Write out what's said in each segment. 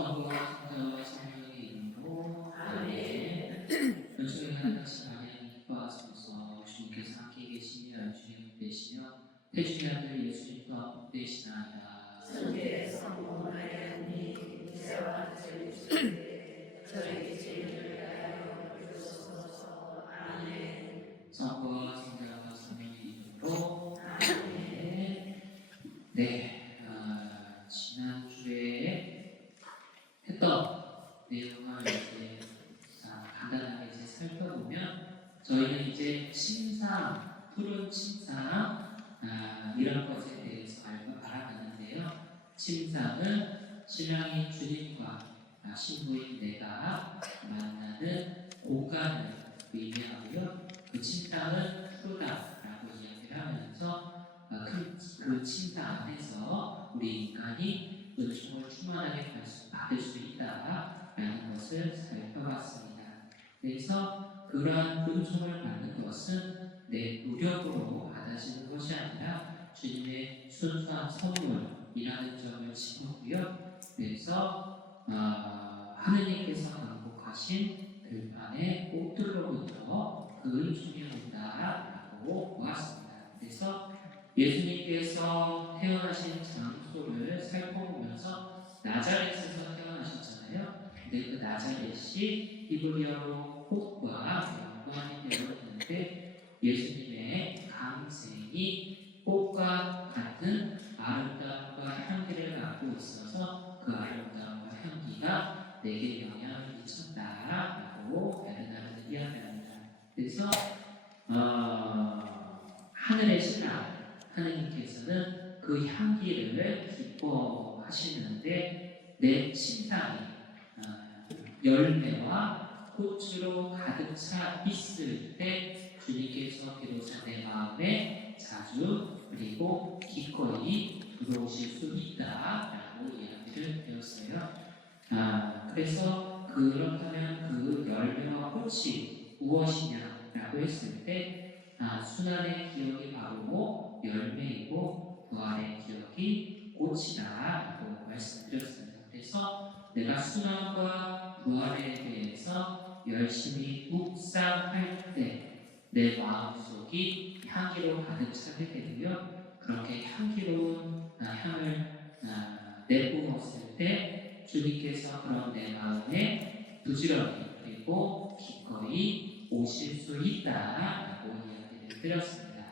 성부와 성자와 성령의 이름으로 아멘. 연속에 하나씩 마리아를 기뻐하소서. 주님께서 함께 계시며 주님 되시며 태중의 아들 예수님 또한 복되시나이다. 성령의 성부 마리아님 이제와 저희 저희 죄를 위하여 주옵소서. 아멘. 성부와 성자와 성령의 이름으로 아멘. 네, 지난주에 했던 내용을 이제 간단하게 이제 살펴보면 저희는 이제 침상, 푸른 침상 이런 것에 대해서 알아가는데요. 침상은 신랑인 주님과 신부인 내가 만나는 공간을 의미하고요. 그 침상은 푸르다라고 이야기를 하면서 그 침상 안에서 우리 인간이 은총을 충만하게 받을 수 있다라는 것을 살펴봤습니다. 그래서 그러한 은총을 받는 것은 내 노력으로 받아지는 것이 아니라 주님의 순수한 선물이라는 점을 짚었고요. 그래서 하느님께서 강복하신 들판의 꽃들로부터 그 은총이 온다라고 보았습니다. 그래서 예수님께서 태어나신 장소를 살펴보면서 나자렛에서 태어나셨잖아요. 근데 그 나자렛이 히브리어로 꽃과 연관이 되어 있는데 예수님의 감생이 꽃과 같은 아름다움과 향기를 갖고 있어서 그 아름다움과 향기가 내게 영향을 미쳤다라고 베르나르는 이야기합니다. 그래서 하늘의 신랑 하느님께서는 그 향기를 기뻐하시는데 내 침상이 열매와 꽃으로 가득 차 있을 때 주님께서 비로소 내 마음에 자주 그리고 기꺼이 들어오실 수 있다라고 이야기를 드렸어요. 그래서 그렇다면 그 열매와 꽃이 무엇이냐라고 했을 때 순환의 기억이 바로 열매이고 부활의 기억이 꽃이다라고 말씀드렸습니다. 그래서 내가 순환과 부활에 대해서 열심히 묵상할 때 내 마음속이 향기로 가득 차게 되고요. 그렇게 향기로운 향을 내뿜었을 때 주님께서 그런 내 마음에 부지런히 그리고 기꺼이 오실 수 있다라고 이야기를 드렸습니다.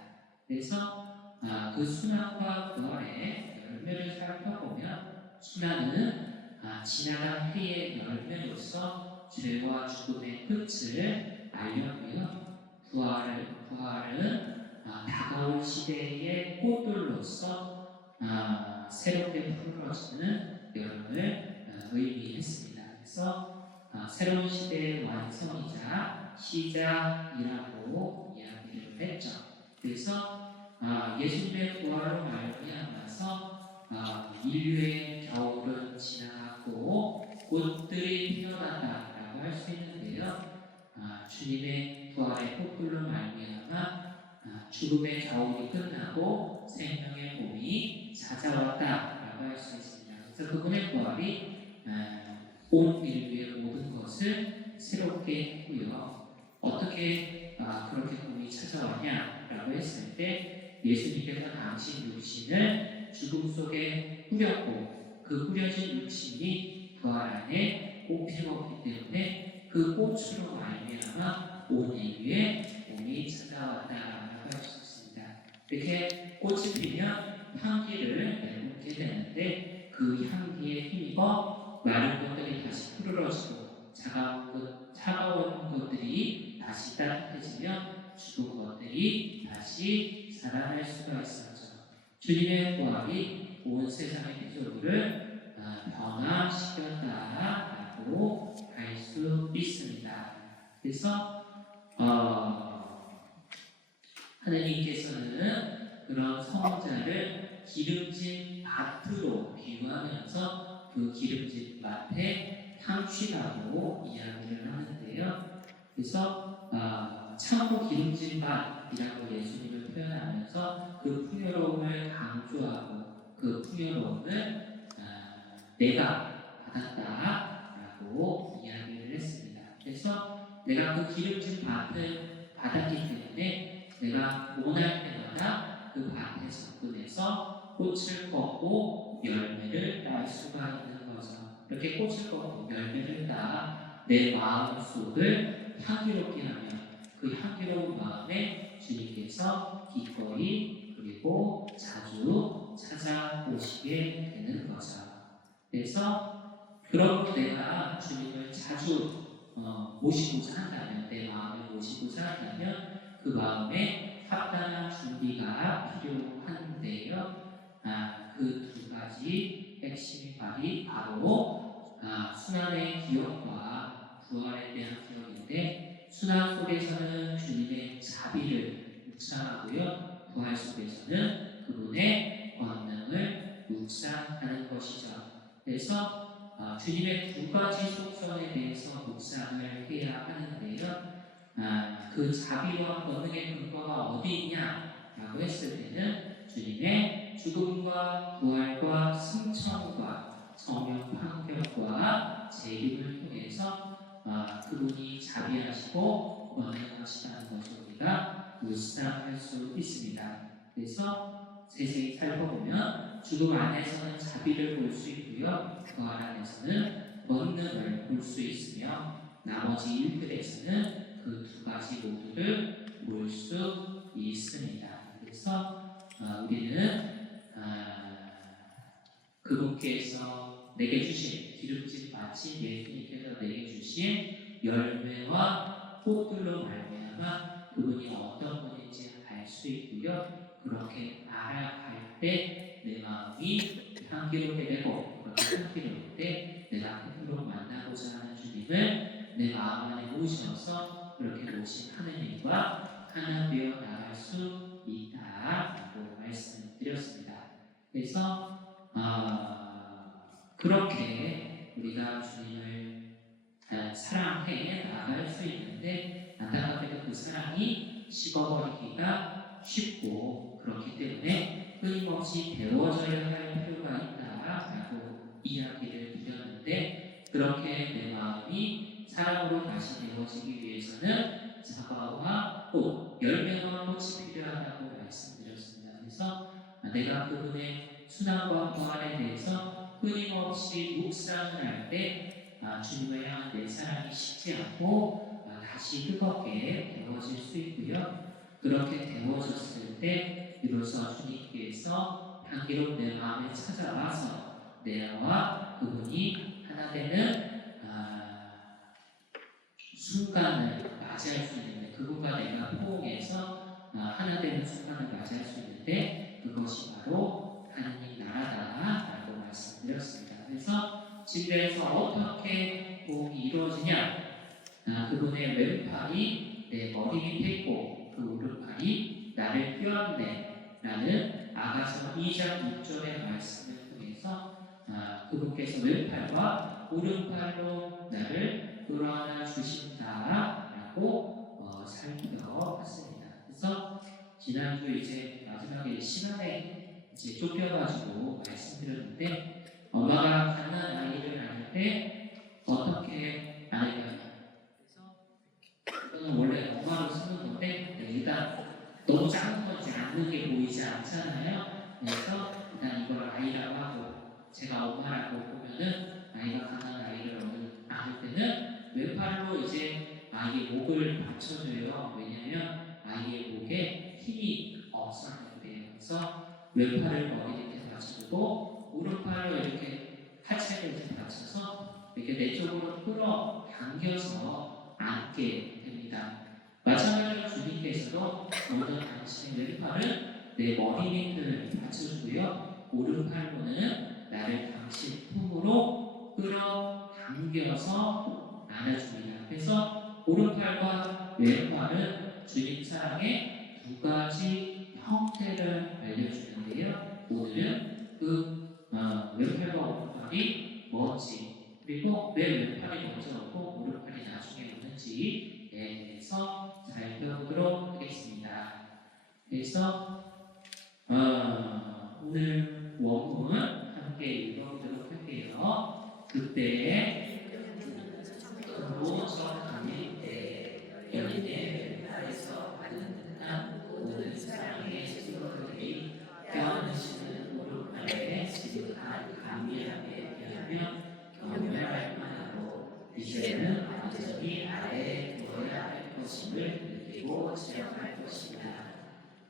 그래서 그 순환과 부활의 열매를 살펴보면 순환은 지나간 해의 열매로서 죄와 죽음의 끝을 알렸고요. 부활은 다가올 시대의 꽃들로서 새롭게 푸르러지는 여름을 의미했습니다. 그래서 새로운 시대의 완성이자 시작이라고 이야기를 했죠. 그래서 예수님의 부활로 말미암아서 인류의 겨울은 지나갔고 꽃들이 피어났다라고 할 수 있는데요. 주님의 부활의 꽃들로 말미암아 죽음의 겨울이 끝나고 생명의 봄이 찾아왔다라고 할 수 있습니다. 그래서 그분의 부활이 온 인류의 모든 것을 새롭게 했고요. 어떻게 그렇게 봄이 찾아왔냐라고 했을 때 예수님께서 당신 육신을 죽음 속에 뿌렸고 그 뿌려진 육신이 부활 안에 꽃 피웠기 때문에 그 꽃으로 말미암아 온 인류의 봄이 찾아왔다라고 할 수 있습니다. 이렇게 꽃이 피면 향기를 내뿜게 되는데 그 향기에 힘입어 마른 것들이 다시 푸르러지고 차가운 것들이 다시 따뜻해지며 죽은 것들이 다시 살아날 수가 있었죠. 주님의 부활이 온 세상의 피조물을 변화시켰다라고 할 수 있습니다. 그래서 하나님께서는 그런 성자를 기름진 밭으로 비유하면서 그 기름진 밭에 탕취라고 이야기를 하는데요. 그래서 참고 기름진 밭이라고 예수님을 표현하면서 그 풍요로움을 강조하고 그 풍요로움을 내가 받았다라고 이야기를 했습니다. 그래서 내가 그 기름진 밭을 받았기 때문에 내가 원할 때마다 그 밭에 접근해서 꽃을 꺾고 열매를 딸 수가 있는 거죠. 이렇게 꽃을 꺾고 열매를 따 내 마음 속을 향기롭게 하며 그 향기로운 마음에 주님께서 기꺼이 그리고 자주 찾아오시게 되는 거죠. 그래서 그럼 내가 주님을 자주 모시고자 한다면, 내 마음을 모시고자 한다면 그 마음에 합당한 준비가 필요한데요. 그 두 가지 핵심이 바로 순환의 기억과 부활에 대한 기억인데, 순환 속에서는 주님의 자비를 묵상하고요, 부활 속에서는 그분의 권능을 묵상하는 것이죠. 그래서 주님의 두 가지 속성에 대해서 묵상을 해야 하는데요. 그 자비와 권능의 근거가 어디 있냐라고 했을 때는 주님의 죽음과 부활과 승천과 성령 판결과 재림을 통해서 그분이 자비하시고 권능하시다는 것을 우리가 묵상할 수 있습니다. 그래서 세세히 살펴보면 죽음 안에서는 자비를 볼 수 있고요, 부활 안에서는 권능을 볼 수 있으며 나머지 일들에서는 그 두 가지 모두를 볼 수 있습니다. 그래서 우리는 그분께서 내게 주신 기름진 밭이 예수님께서 내게 주신 열매와 꽃들로 말미암아 그분이 어떤 분인지 알 수 있고요. 그렇게 알아갈 때 내 마음이 향기롭게 되고, 그렇게 향기로울 때 내가 그분으로 만나고자 하는 주님을 내 마음 안에 모셔서 그렇게 모신 하느님과 하나 되어 나갈 수 있다라고 말씀드렸습니다. 그래서 그렇게 우리가 주님을 사랑해 나갈 수 있는데, 안타깝게도 그 사랑이 식어버리기가 쉽고, 그렇기 때문에 끊임없이 배워져야 할 필요가 있다라고 이야기를 드렸는데, 그렇게 내 마음이 사랑으로 다시 배워지기 위해서는 사과와 꽃, 열매와 꽃이 필요하다고 말씀드렸습니다. 그래서 내가 그분의 순환과 부활에 대해서 끊임없이 묵상을 할 때 주님을 향한 내 사랑이 식지 않고 다시 뜨겁게 데워질 수 있고요. 그렇게 데워졌을 때 비로소 주님께서 향기로운 내 마음에 찾아와서 내와 그분이 하나 되는 순간을 맞이할 수 있는데, 그분과 내가 포옹해서 하나 되는 순간을 맞이할 수 있는데, 그것이 바로 하느님 나라다라고 말씀드렸습니다. 그래서 집에서 어떻게 포옹이 이루어지냐? 그분의 왼팔이 내 머리 밑에 있고 그 오른팔이 나를 껴안네 라는 아가서 2장 6절의 말씀을 통해서 그분께서 왼팔과 오른팔로 나를 끌어안아 주신다라고 살펴봤습니다. 그래서 지난주 이제 마지막에 시간에 이제 쫓겨가지고 말씀드렸는데, 엄마가 갓난 아이를 낳을 때 어떻게 아이가, 이거는 원래 엄마로 쓰는 건데 일단 너무 작은 건지 않는 게 보이지 않잖아요. 그래서 일단 이걸 아이라고 하고, 제가 엄마라고 보면은 아이가 가난 아이를 낳을 때는 왼팔로 이제 아이의 목을 받쳐줘요. 왜냐하면 아이의 목에 힘이 없었는데, 그래서 왼팔을 머리 밑에 받쳐주고 오른팔로 이렇게 하체를 이렇게 받쳐서 이렇게 내 쪽으로 끌어당겨서 앉게 됩니다. 마찬가지로 주님께서도 먼저 당신의 왼팔은 내 머리 밑을 받쳐주고요, 오른팔로는 나를 당신 품으로 끌어당겨서 안아줍니다. 그래서 오른팔과 왼팔은 주님 사랑의 두 가지 형태를 알려주는데요, 오늘은 그 왼팔과 오른팔이 뭔지, 그리고 왜 왼팔이 먼저 오고 오른팔이 나중에 오는지에 대해서 살펴보도록 하겠습니다. 그래서 오늘 원문을 함께 읽어보도록 할게요. 그때 그로서 강일 때 연인의 왼팔에서 받은 듯한 모든 사랑의 증거들이 껴안으시는 오른팔에 지극한 감미함에 비하면 경멸할 만하고 이제는 완전히 아래에 두어야 할 것임을 느끼고 체험할 것입니다.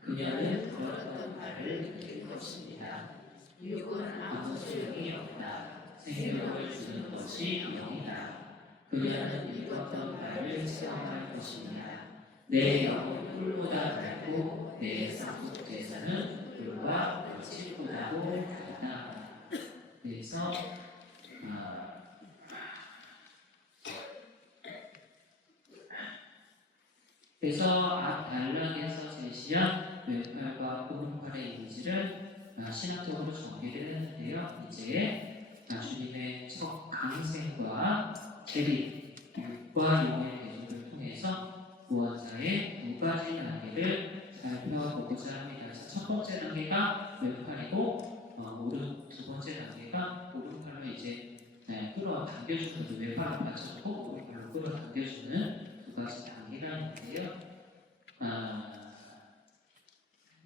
그녀는 들었던 말을 느낄 것입니다. 육은 아무 소용이 없다. 생명을 주는 것이 영이다. 그녀는 읽었던 말을 체험할 것입니다. 내 영은 꿀보다 달고 내 상속제사는 꿀과 물질보다도 달다. 그래서 앞 단락에서 제시한 왼팔과 오른팔의 이미지를 신학적으로 전개를 했는데요. 이제 주님의 첫 강생과 재림, 육과 영의 대조를 통해서 구원자의 두 가지 단계를 살펴보고자 합니다. 그래서 첫 번째 단계가 왼팔이고 두 번째 단계가 오른팔로 이제 끌어당겨주는 왼팔을 받쳐주고 오른팔로 끌어당겨주는 두 가지 단계가 있는데요.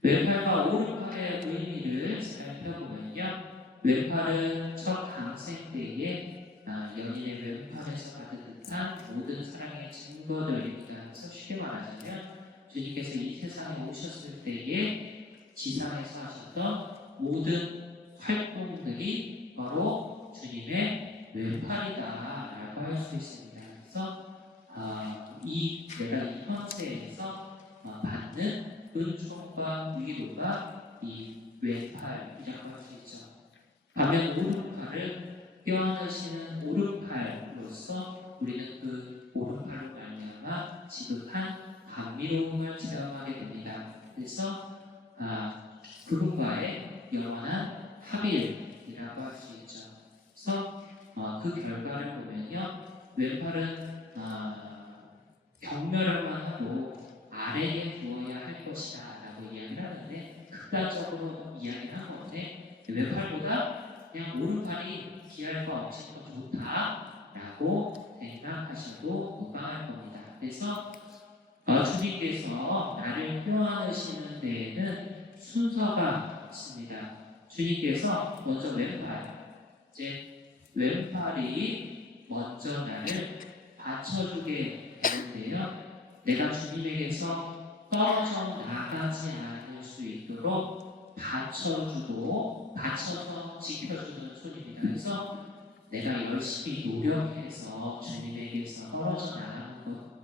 왼팔과 오른팔의 의미를 살펴보면요. 왼팔은 첫 강생 때에 연인의 왼팔에서 받은 듯한 모든 사랑의 증거들입니다. 그래서 쉽게 말하자면 주님께서 이 세상에 오셨을 때에 지상에서 하셨던 모든 활동들이 바로 주님의 왼팔이다라고 할 수 있습니다. 그래서 내가 이 현세에서 받는 은총과 위로가 이 왼팔이라고 할 수 있죠. 반면 오른팔을 껴안으시는 오른팔로서 우리는 그 오른팔로 말미암아 지극한 감미로움을 체험하게 됩니다. 그래서 그분과의 영원한 합일이라고 할 수 있죠. 그래서 그 결과를 보면요, 왼팔은 경멸만 하고 아래에 두어야 할 것이다 라고 이야기를 하는데, 극단적으로 이야기를 한 건데 왼팔보다 그냥 오른팔이 귀할 거 없이 더 좋다 라고 생각하셔도 무방할 겁니다. 그래서 주님께서 나를 껴안으시는 데에는 순서가 있습니다. 주님께서 먼저 이제 왼팔이 먼저 나를 받쳐주게 되는데요. 내가 주님에게서 떨어져 나가지 않을 수 있도록 받쳐서 지켜주는 손입니다. 그래서 내가 열심히 노력해서 주님에게서 떨어져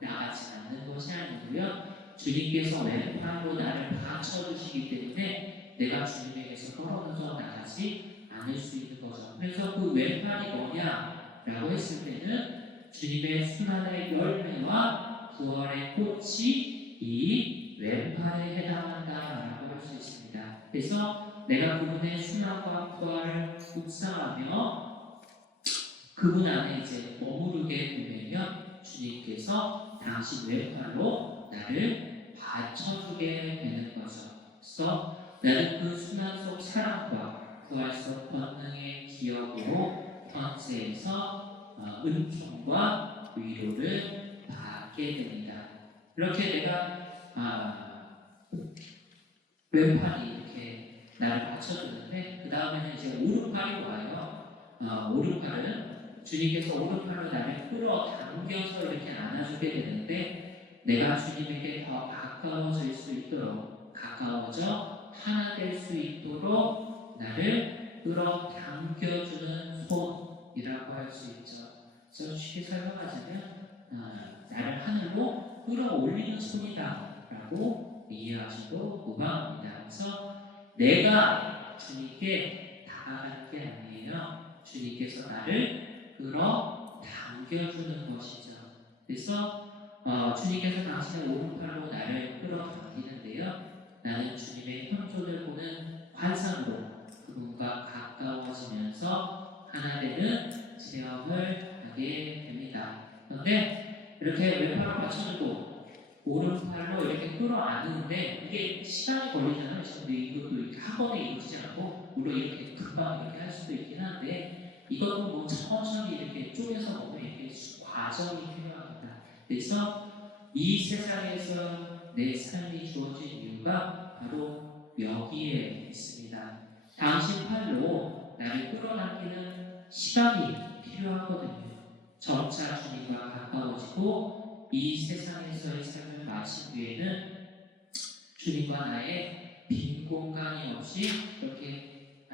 나가지 않는 것이 아니고요. 주님께서 왼팔로 나를 받쳐주시기 때문에 내가 주님에게서 떨어져 나가지 않을 수 있는 거죠. 그래서 그 왼팔이 뭐냐라고 했을 때는 주님의 순환의 열매와 부활의 꽃이 이 왼팔에 해당한다라고 할 수 있습니다. 그래서 내가 그분의 순환과 부활을 묵상하며 그분 안에 이제 머무르게 되면 주님께서 당신 왼팔로 나를 받쳐주게 되는 거죠. 그래서 나는 그 순환 속 사랑과 부활 속 권능의 기억으로 현세에서 은총과 위로를 받게 됩니다. 그렇게 내가 왼팔이 이렇게 나를 받쳐주는데, 그 다음에는 이제 오른팔이 와요. 오른팔은 주님께서 오른팔로 나를 끌어당겨서 이렇게 안아주게 되는데, 내가 주님에게 더 가까워질 수 있도록, 가까워져 하나 될 수 있도록 나를 끌어당겨주는 손이라고 할 수 있죠. 그래서 쉽게 설명하자면 나를 하늘로 끌어올리는 손이다 라고 이해하셔도 무방합니다. 그래서 내가 주님께 다가가는 게 아니에요. 주님께서 나를 끌어당겨주는 것이죠. 그래서 주님께서 당신의 오른팔로 나를 끌어당기는데요. 나는 주님의 현존을 보는 환상으로 그분과 가까워지면서 하나 되는 체험을 하게 됩니다. 그런데 이렇게 왼팔로 받쳐주고 오른팔로 이렇게 끌어안는데 이게 시간이 걸리잖아요. 근데 이것도 이렇게 한 번에 이루어지지 않고, 물론 이렇게 금방 이렇게 할 수도 있긴 한데 이것도 뭐 천천히 이렇게 쪼개서 보면 이렇게 과정이 필요합니다. 그래서 이 세상에서 내 삶이 주어진 이유가 바로 여기에 있습니다. 당신 팔로 나를 끌어당기는 시간이 필요하거든요. 점차 주님과 가까워지고 이 세상에서의 삶을 마친 뒤에는 주님과 나의 빈 공간이 없이 이렇게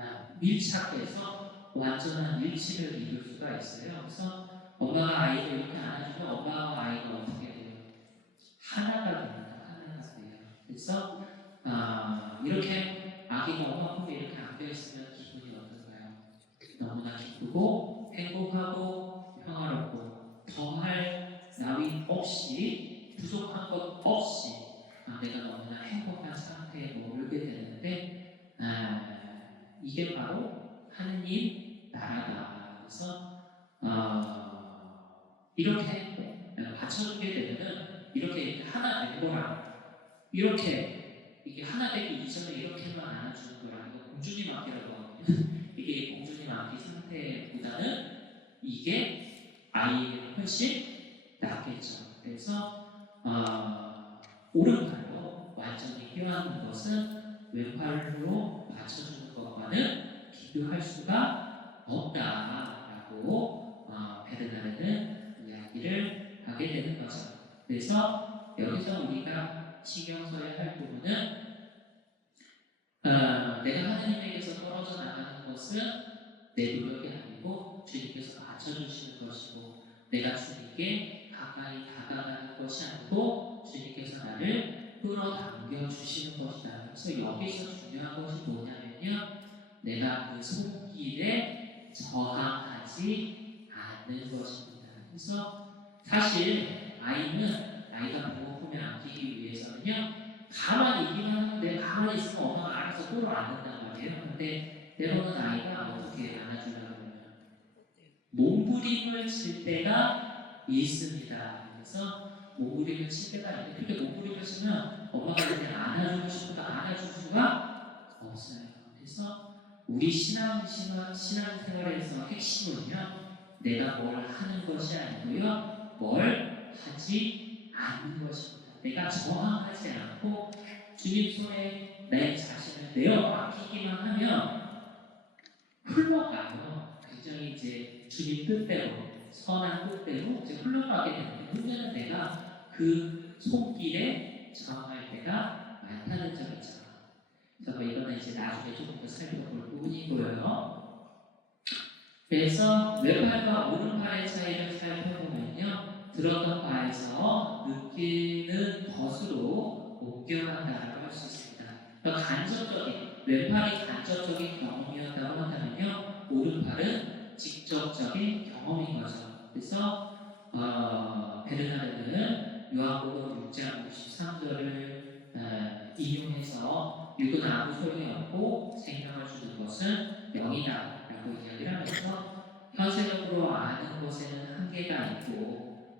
밀착돼서 완전한 일치를 이룰 수가 있어요. 그래서 엄마가 아이를 이렇게 안아주면 엄마와 아이가 어떻게 돼요? 하나가 됩니다. 하나가 돼요. 그래서 이렇게 아기가 엄마 품에 이렇게 안겨 있으면 기분이 어떨까요? 너무나 기쁘고 행복하고 평화롭고 더할 나위 없이 부족한 것 없이 내가 너무나 행복한 상태에 머물게 되는데 이게 바로 하느님 나라다. 그래서 이렇게 받쳐주게 되면은 이렇게 하나 된 거랑 이렇게 이게 하나 되기 이전에 이렇게만 안아주는 거랑 이거 공주님 안기라고 하거든요. 이게 공주님 안기 상태보다는 이게 아이에게는 훨씬 낫겠죠. 그래서 오른팔로 완전히 껴안는 것은 왼팔로 받쳐주는 것과는 비교할 수가 없다라고 베르나르는 이야기를 하게 되는 거죠. 그래서 여기서 우리가 신경 써야 할 부분은 내가 하느님에게서 떨어져 나가는 것은 내 노력이 아니고 주님께서 받쳐주시는 것이고 내가 주님께 가까이 다가가는 것이 아니고 주님께서 나를 끌어당겨 주시는 것이다. 그래서 여기서 중요한 것이 뭐냐면요, 내가 그 손길에 저항하지 않는 것입니다. 그래서 사실 아이가 부모 품에 안기기 위해서는요, 가만히 있기만 하는데 가만히 있으면 엄마가 알아서 끌어안는단 말이에요. 근데 때로는 아이가 어떻게 안아주려고 하면 몸부림을 칠 때가 있습니다. 그래서 몸부림을 칠 때가 있는데 그렇게 몸부림을 치면 엄마가 그냥 안아주고 싶어도 안아줄 수가 없어요. 그래서 우리 신앙생활에서 핵심은요, 내가 뭘 하는 것이 아니고요, 뭘 하지 않는 것입니다. 내가 저항하지 않고 주님 손에 내 자신을 내어 맡기기만 하면 흘러가요. 굉장히 이제 주님 뜻대로, 선한 뜻대로 이제 흘러가게 되는데, 문제는 내가 그 손길에 저항할 때가 많다는 점이죠. 그래서 이거는 이제 나중에 조금 더 살펴볼 부분이고요. 그래서 왼팔과 오른팔의 차이를 살펴보면요, 들었던 바에서 느끼는 것으로 옮겨간다라고 할 수 있습니다. 그러니까 왼팔이 간접적인 경험이었다고 한다면요, 오른팔은 직접적인 경험인 거죠. 그래서 베르나르는 요한복음 6장 63절을 인용해서 육은 아무 소용이 없고 생명을 주는 것은 영이다 라고 이야기를 하면서 현세적으로 아는 것에는 한계가 있고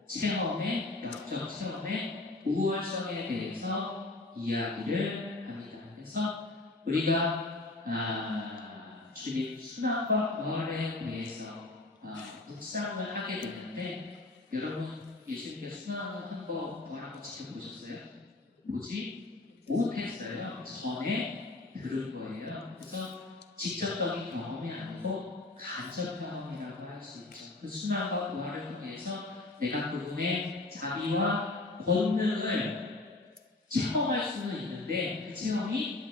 역적 체험의 우월성에 대해서 이야기를 합니다. 그래서 우리가 주님 순환과 부활에 대해서 묵상을 하게 되는데, 여러분 예수님께 순환한 거 부활한 거 지켜보셨어요? 보지 못했어요. 전에 들은 거예요. 그래서 직접적인 경험이 아니고 간접 경험이라고 할 수 있죠. 그 순환과 부활을 통해서 내가 그분의 자비와 권능을 체험할 수는 있는데 그 체험이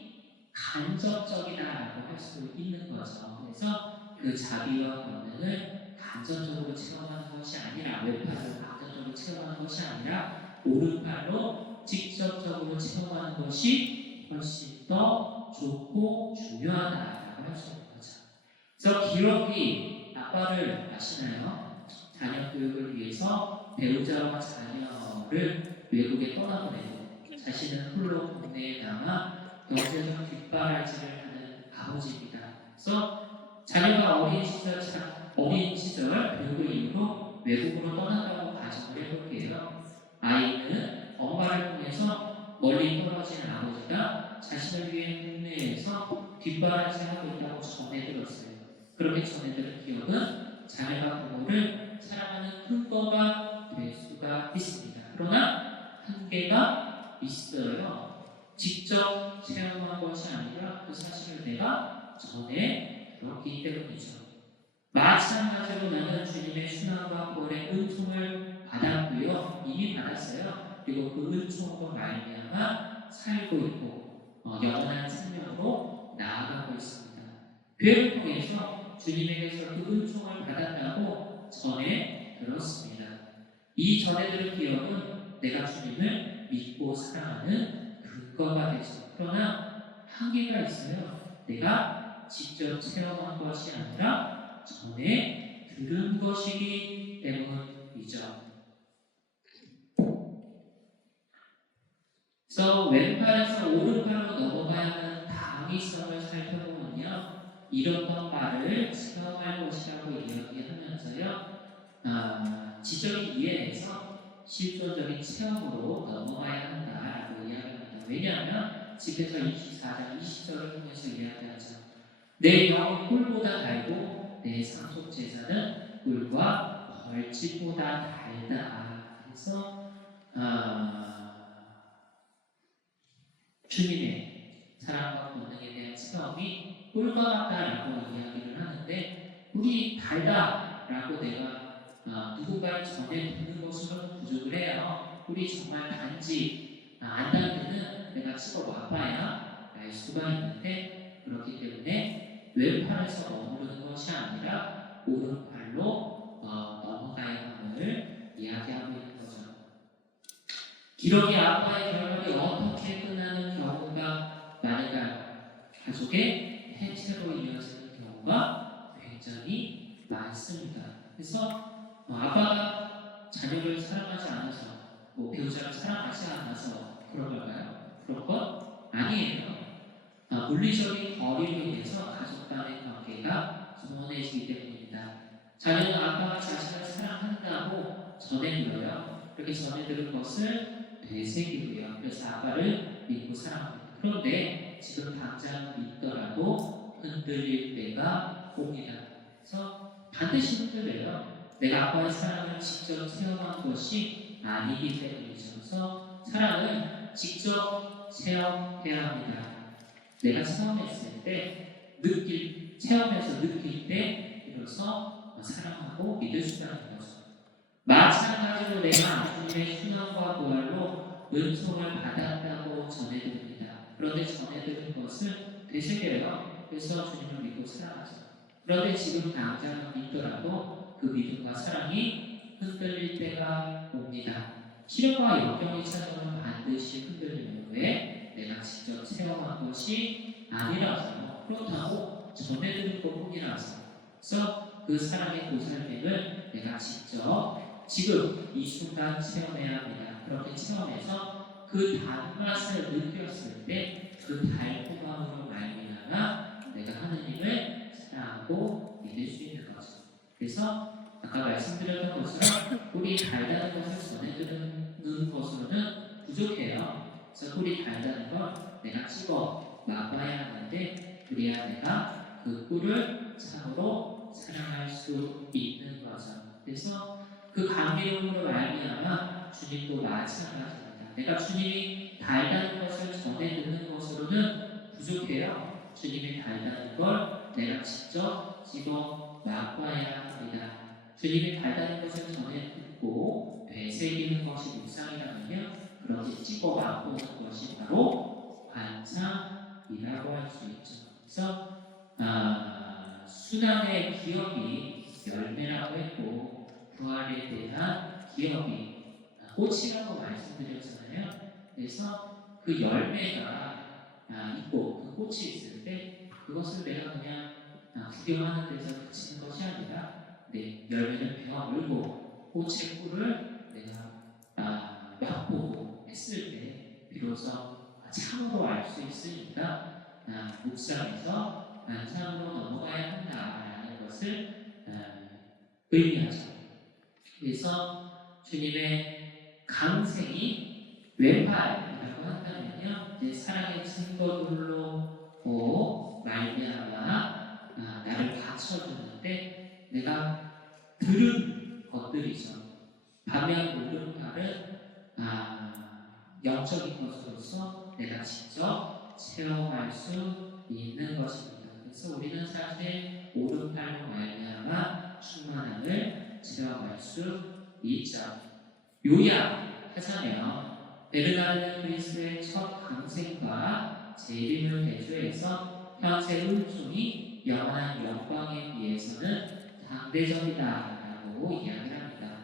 간접적이다라고 할 수 있는 거죠. 그래서 그 자비와 권능을 간접적으로 체험하는 것이 아니라, 왼팔로 간접적으로 체험하는 것이 아니라 오른팔로 직접적으로 체험하는 것이 훨씬 더 좋고 중요하다라고 할 수 있는 거죠. 그래서 기록이 아빠를 아시나요? 자녀 교육을 위해서 배우자와 자녀를 외국에 떠나보내고 자신은 홀로 국내에 남아 경제적 뒷바라지를 하는 아버지입니다. 그래서 자녀가 어린 시절 교육을 이유로 외국으로 떠난다고 가정을 해볼게요. 아이는 엄마를 통해서 멀리 떨어진 아버지가 자신을 위해 국내에서 뒷바라지하고 있다고 전해 들었어요. 그렇게 전해 들은 기억은 나는 주님의 순환과 구원의 은총을 받았고요. 이미 받았어요. 그리고 그 은총으로 말미암아 살고 있고 영원한 생명으로 나아가고 있습니다. 교회를 통해서 주님에게서 그 은총을 받았다고 전해 들었습니다. 이 전해 들은 기억은 내가 주님을 믿고 사랑하는 근거가 되죠. 그러나 한계가 있어요. 내가 직접 체험한 것이 아니라 전에 들은 것이기 때문이죠. 그래서 왼팔에서 오른팔로 넘어가야 하는 당위성을 살펴보면요. 이런 바를 체험할 것이라고 이야기하면서요. 지적인 이해에서 실존적인 체험으로 넘어가야 한다라고 이야기합니다. 왜냐하면 집에서 24장 20절을 통해서 이야기하죠. 내 영은 꿀보다 달고 내 상속 제사는 꿀과 벌집보다 달다. 그래서 주님의 사랑과 권능에 대한 체험이 꿀과 같다라고 이야기를 하는데 꿀이 달다라고 내가 누군가를 전해 듣는 것으로는 부족을 해요. 꿀이 정말 단지 안 달면은 내가 집어 와봐야 알 수가 있는데 그렇기 때문에 왼팔에서 머무르는 것이 아니라 오른팔로 넘어가야 함을 이야기하고 있는 거죠. 기록이 아빠의 결말이 어떻게 끝나는 경우가 많을까요? 가족의 해체로 이어지는 경우가 굉장히 많습니다. 그래서 아빠가 자녀를 사랑하지 않아서 배우자를 사랑하지 않아서 그런 걸까요? 그런 건 아니에요. 물리적인 거리로 인해서 가족 간의 관계가 소원해지기 때문입니다. 자녀는 아빠가 자신을 사랑한다고 전해들어요. 그렇게 전해들은 것을 되새기고요. 그래서 아빠를 믿고 사랑합니다. 그런데 지금 당장 믿더라도 흔들릴 때가 옵니다. 그래서 반드시 흔들려요. 내가 아빠의 사랑을 직접 체험한 것이 아니기 때문이죠. 그래서 사랑은 직접 체험해야 합니다. 내가 체험했을 때 체험해서 느낄 때 비로소 사랑하고 믿을 수가 있는 거죠. 마찬가지로 내가 주님의 순환과 부활로 은총을 받았다고 전해드립니다. 그런데 전해드린 것을 되새겨요. 그래서 주님을 믿고 사랑하죠. 그런데 지금 당장 믿더라도 그 믿음과 사랑이 흔들릴 때가 옵니다. 시련과 역경이 찾아오면 반드시 흔들리는 왜? 내가 직접 체험한 것이 아니라서 그렇다고 전해드린 것뿐이라서 그래서 그 사랑의 보살핌을 내가 직접 지금 이 순간 체험해야 합니다. 그렇게 체험해서 그 단맛을 느꼈을 때 그 달콤함으로 말미암아 내가 하느님을 사랑하고 믿을 수 있는 거죠. 그래서 아까 말씀드렸던 것처럼 꿀이 달다는 것을 전해드리는 것으로는 부족해요. 그래서 꿀이 달다는 걸 내가 찍어 맛봐야 하는데 그래야 내가 그 꿀을 참으로 사랑할 수 있는 거죠. 그래서 그 감개로움으로 말미암아 주님도 마찬가지입니다. 내가 주님이 달다는 것을 전해 듣는 것으로는 부족해요. 주님이 달다는 걸 내가 직접 집어 맛봐야 합니다. 주님이 달다는 것을 전해 듣고 되새기는 것이 묵상이라면요. 그렇게 찍어 맛보는 것이 바로 관상이라고 할 수 있죠. 그래서 순환의 기업이 열매라고 했고 부활에 대한 기업이 꽃이라고 말씀드렸잖아요. 그래서 그 열매가 있고 그 꽃이 있을 때 그것을 내가 그냥 구경하는 데서 그치는 것이 아니라 내 열매를 베어 물고 꽃의 꿀을 내가 맛보고 했을 때 비로소 참으로 알 수 있으니까 묵상에서 안상으로 넘어가야 한다라는 것을 의미하죠. 그래서 주님의 강생이 왼팔이라고 한다면요, 내 사랑의 증거들로 말미암아 나를 받쳐주는데 내가 들은 것들이죠. 반면 오른팔은 영적인 것으로서 내가 직접 체험할 수 있는 것입니다. 그래서 우리는 사실 오른팔로 말미암아 충만함을 체험할 수 있죠. 요약하자면 베르나르는 그리스도의 첫 강생과 재림을 대조해서 현재 은총이 영원한 영광에 비해서는 상대적이다라고 이야기를 합니다.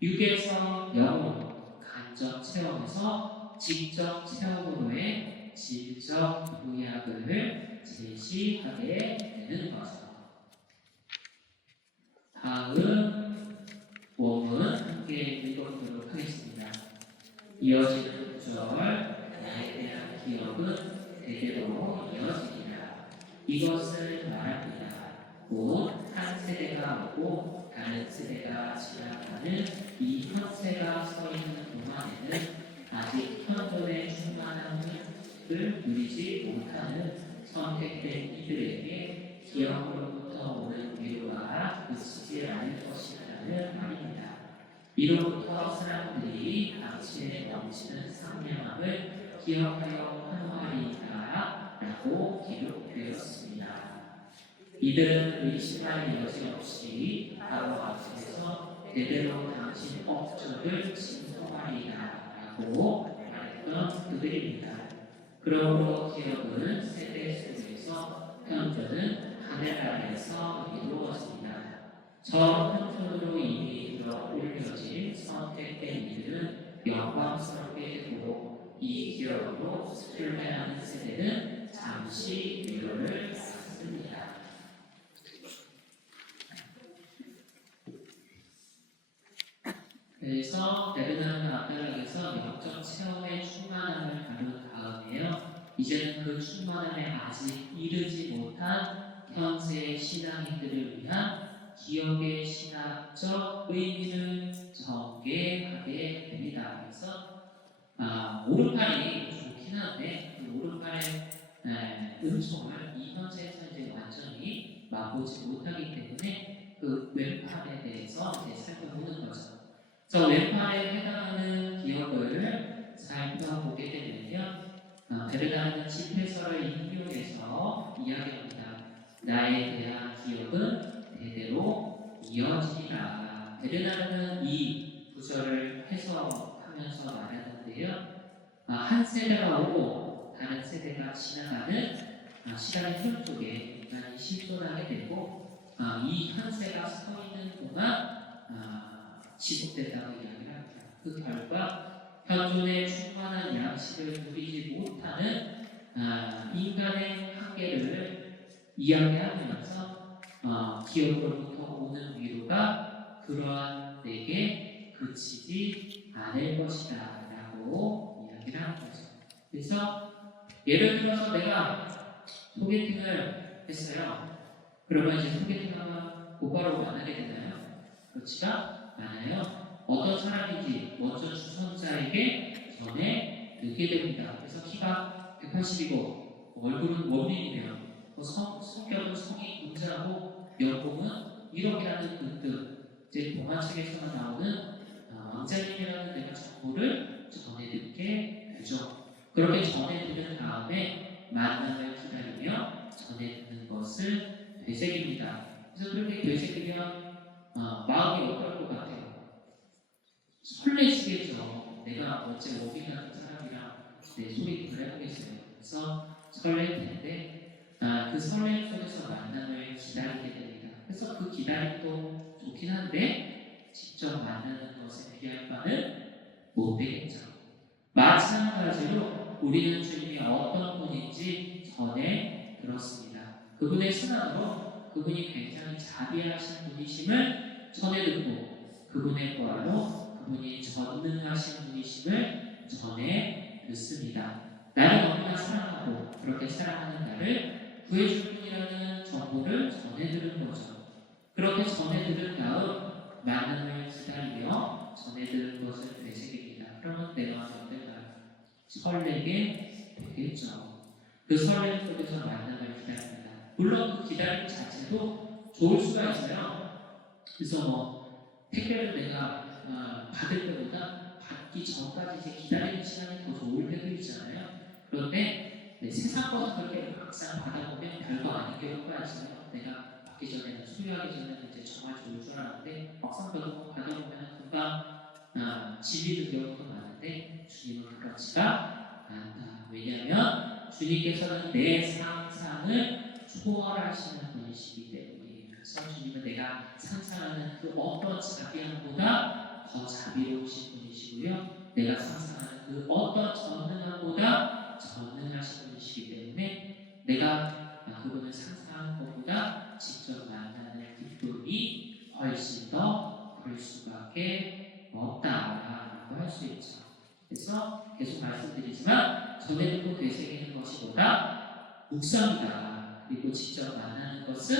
육에서 영으로 간접 체험에서 직접 체험으로의 질적 요약을 제시하게 되는 거죠. 다음 원문 함께 읽어보도록 하겠습니다. 이어지는 구절 나에 대한 기억은 대대로 이어지리라. 이것을 말합니다. 곧 한 세대가 오고 다른 세대가 지나가는 이 현세가 서 있는 동안에는 아직 현존의 충만함을 누리지 못하는 선택된 이들에게 기억으로부터 오는 위로가 그치지 않을 것이라는 말입니다. 이로부터 사람들이 당신의 넘치는 상냥함을 기억하여 환호하리이다 라고 기록되었습니다. 이들은 의심할 여지 없이 바로 앞에서 대대로 당신 업적을 칭송하리이다 라고 말했던 그들입니다. 그러므로 기억은 세대 속에서 현존은 하늘 아래에서 이루어집니다. 저 현존으로 이미 들어 올려진 선택된 이들은 영광스럽게 되고 이 기억으로 순례하는 세대는 잠시 위로를 받습니다. 그래서 베르나르는 앞다락에서 영적 체험의 충만함을 다룬 다음에요. 이제는 그 충만함에 아직 이르지 못한 현세의 신앙인들을 위한 기억의 신학적 의미를 전개하게 됩니다. 그래서 오른팔이 좋긴 한데 그 오른팔의 은총을 이 현세에서 이제 완전히 맛보지 못하기 때문에 그 왼팔에 대해서 이제 살펴보는 거죠. 저 왼팔에 해당하는 기억을 살펴보게 되면요. 베르나르는 집회서를 인용해서 이야기합니다. 나에 대한 기억은 대대로 이어지리라. 베르나르는 이 구절을 해석하면서 말하는데요. 한 세대가 오고 다른 세대가 지나가는 시간의 흐름 속에 인간이 실존하게 되고 이 현세가 서 있는 동안 지속된다고 이야기를 합니다. 그 결과 현존의 충만한 양식을 누리지 못하는 인간의 한계를 이야기하면서 기업으로부터 오는 위로가 그러한 내게 그치지 않을 것이다 라고 이야기를 하는 거죠. 그래서 예를 들어서 내가 소개팅을 했어요. 그러면 이제 소개팅하면 곧바로 만나게 되나요? 그렇지가 않아요. 어떤 사람인지 먼저 주선자에게 전해 듣게 됩니다. 그래서 키가 180이고 얼굴은 원민이며 성격은 성이 분자하고 연봉은 1억이라는 등등 이제 동화책에서만 나오는 왕자님이라는 내가 정보를 전해 듣게 되죠. 그렇게 전해 들은 다음에 만남을 기다리며 전해 듣는 것을 되새깁니다. 그래서 그렇게 되새기면 마음이 어떨 것 같아요? 설레시겠죠. 내가 어째 오비 같은 사람이랑 내 소개팅을 해보겠어요. 그래서 설렐 텐데 그 설렘 속에서 만남을 기다리게 됩니다. 그래서 그 기다림도 좋긴 한데 직접 만나는 것에 비할 바는 못 되겠죠. 마찬가지로 우리는 주님이 어떤 분인지 전해 들었습니다. 그분의 신앙으로 그분이 굉장히 자비하신 분이심을 전해 듣고 그분의 보아로 그분이 전능하신 분이심을 전해 듣습니다. 나를 너무나 사랑하고 그렇게 사랑하는 나를 구해줄 분이라는 정보를 전해 들은 거죠. 그렇게 전해 들은 다음 만남을 기다리며 전해 들은 것을 되새깁니다. 그러면 내 마음이 어떨까요? 설레게 되겠죠. 그 설렘 속에서 만남을 기다립니다. 물론 그 기다림 자체도 좋을 수가 있어요. 그래서 택배를 내가 받을 때보다 받기 전까지 이제 기다리는 시간이 더 좋을 때도 있잖아요. 그런데 세상 것을 그렇게 막상 받아보면 별거 아닌 경우가 있어요. 내가 받기 전에는 소유하기 전에는 이제 정말 좋을 줄 알았는데 막상 가다 보면 금방 질리는 경우도 많은데 주님은 그렇지가 않다. 왜냐하면 주님께서는 내 상상을 초월하시는 분이시기 때문이에요. 그래서 주님은 내가 상상하는 그 어떤 자비함보다 더 자비로우신 분이시고요. 내가 상상하는 그 어떤 전능함보다 전능하신 분이시기 때문에 내가 그분을 상상하는 것보다 직접 만나는 기쁨이 훨씬 더 클 수밖에 없다라고 할 수 있죠. 그래서 계속 말씀드리지만 전에 듣고 되새기는 것이 뭐다? 묵상이다. 그리고 직접 만나는 것은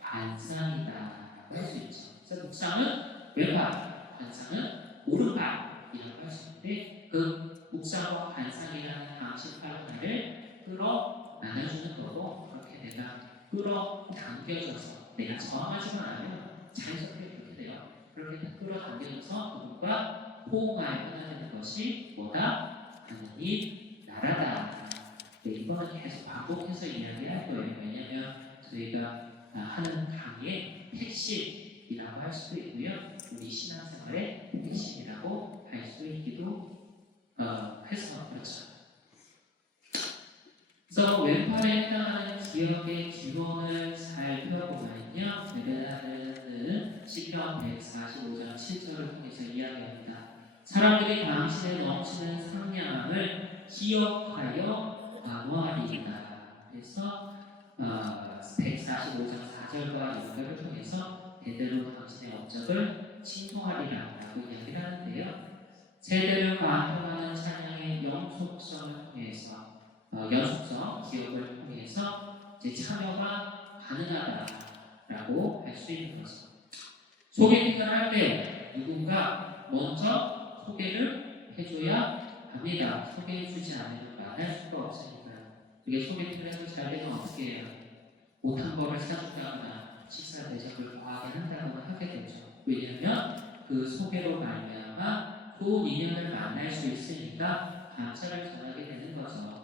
반상이다라고 할 수 있죠. 그래서 묵상은 왼발, 반상은 오른발이라고 할 수 있는데 그 묵상과 반상이라는 방식으로 나를 끌어 안아주는 거고 그렇게 내가 끌어당겨져서 내가 저항하지만 않으면 자연스럽게 그렇게 돼요. 그렇게 끌어당겨져서 그분과 호응하여 하는 것이 뭐다? 하나님 나라다. 네, 이거는 계속 반복해서 이야기할 거예요. 왜냐하면 저희가 하는 강의의 핵심이라고 할 수도 있고요. 우리 신앙생활의 핵심이라고 할 수 있기도 해서 그렇죠. 그래서 왼팔에 해당하는 기억의 기본을 살펴보면요. 베드로는 시편 145장 7절을 통해서 이야기합니다. 사람들이 당신의 넘치는 상냥함을 기억하여 사모하리이다. 그래서 145장 4절과 6절을 통해서 대대로 당신의 업적을 칭송하리라고 이야기를 하는데요. 세대를 관통하는 찬양의 영속성을 통해서 연속성 기억을 통해서 이제 참여가 가능하다라고 할 수 있는 거죠. 소개팅을 할 때 누군가 먼저 소개를 해줘야 합니다. 소개해주지 않으면 만날 수가 없으니까요. 그게 소개팅을 해도 잘 되면 어떻게 해요? 못한 거를 사준다거나 식사 대접을 과하게 한다거나 하게 되죠. 왜냐하면 그 소개로 말미암아 좋은 인연을 만날 수 있으니까 감사를 전하게 되는 거죠.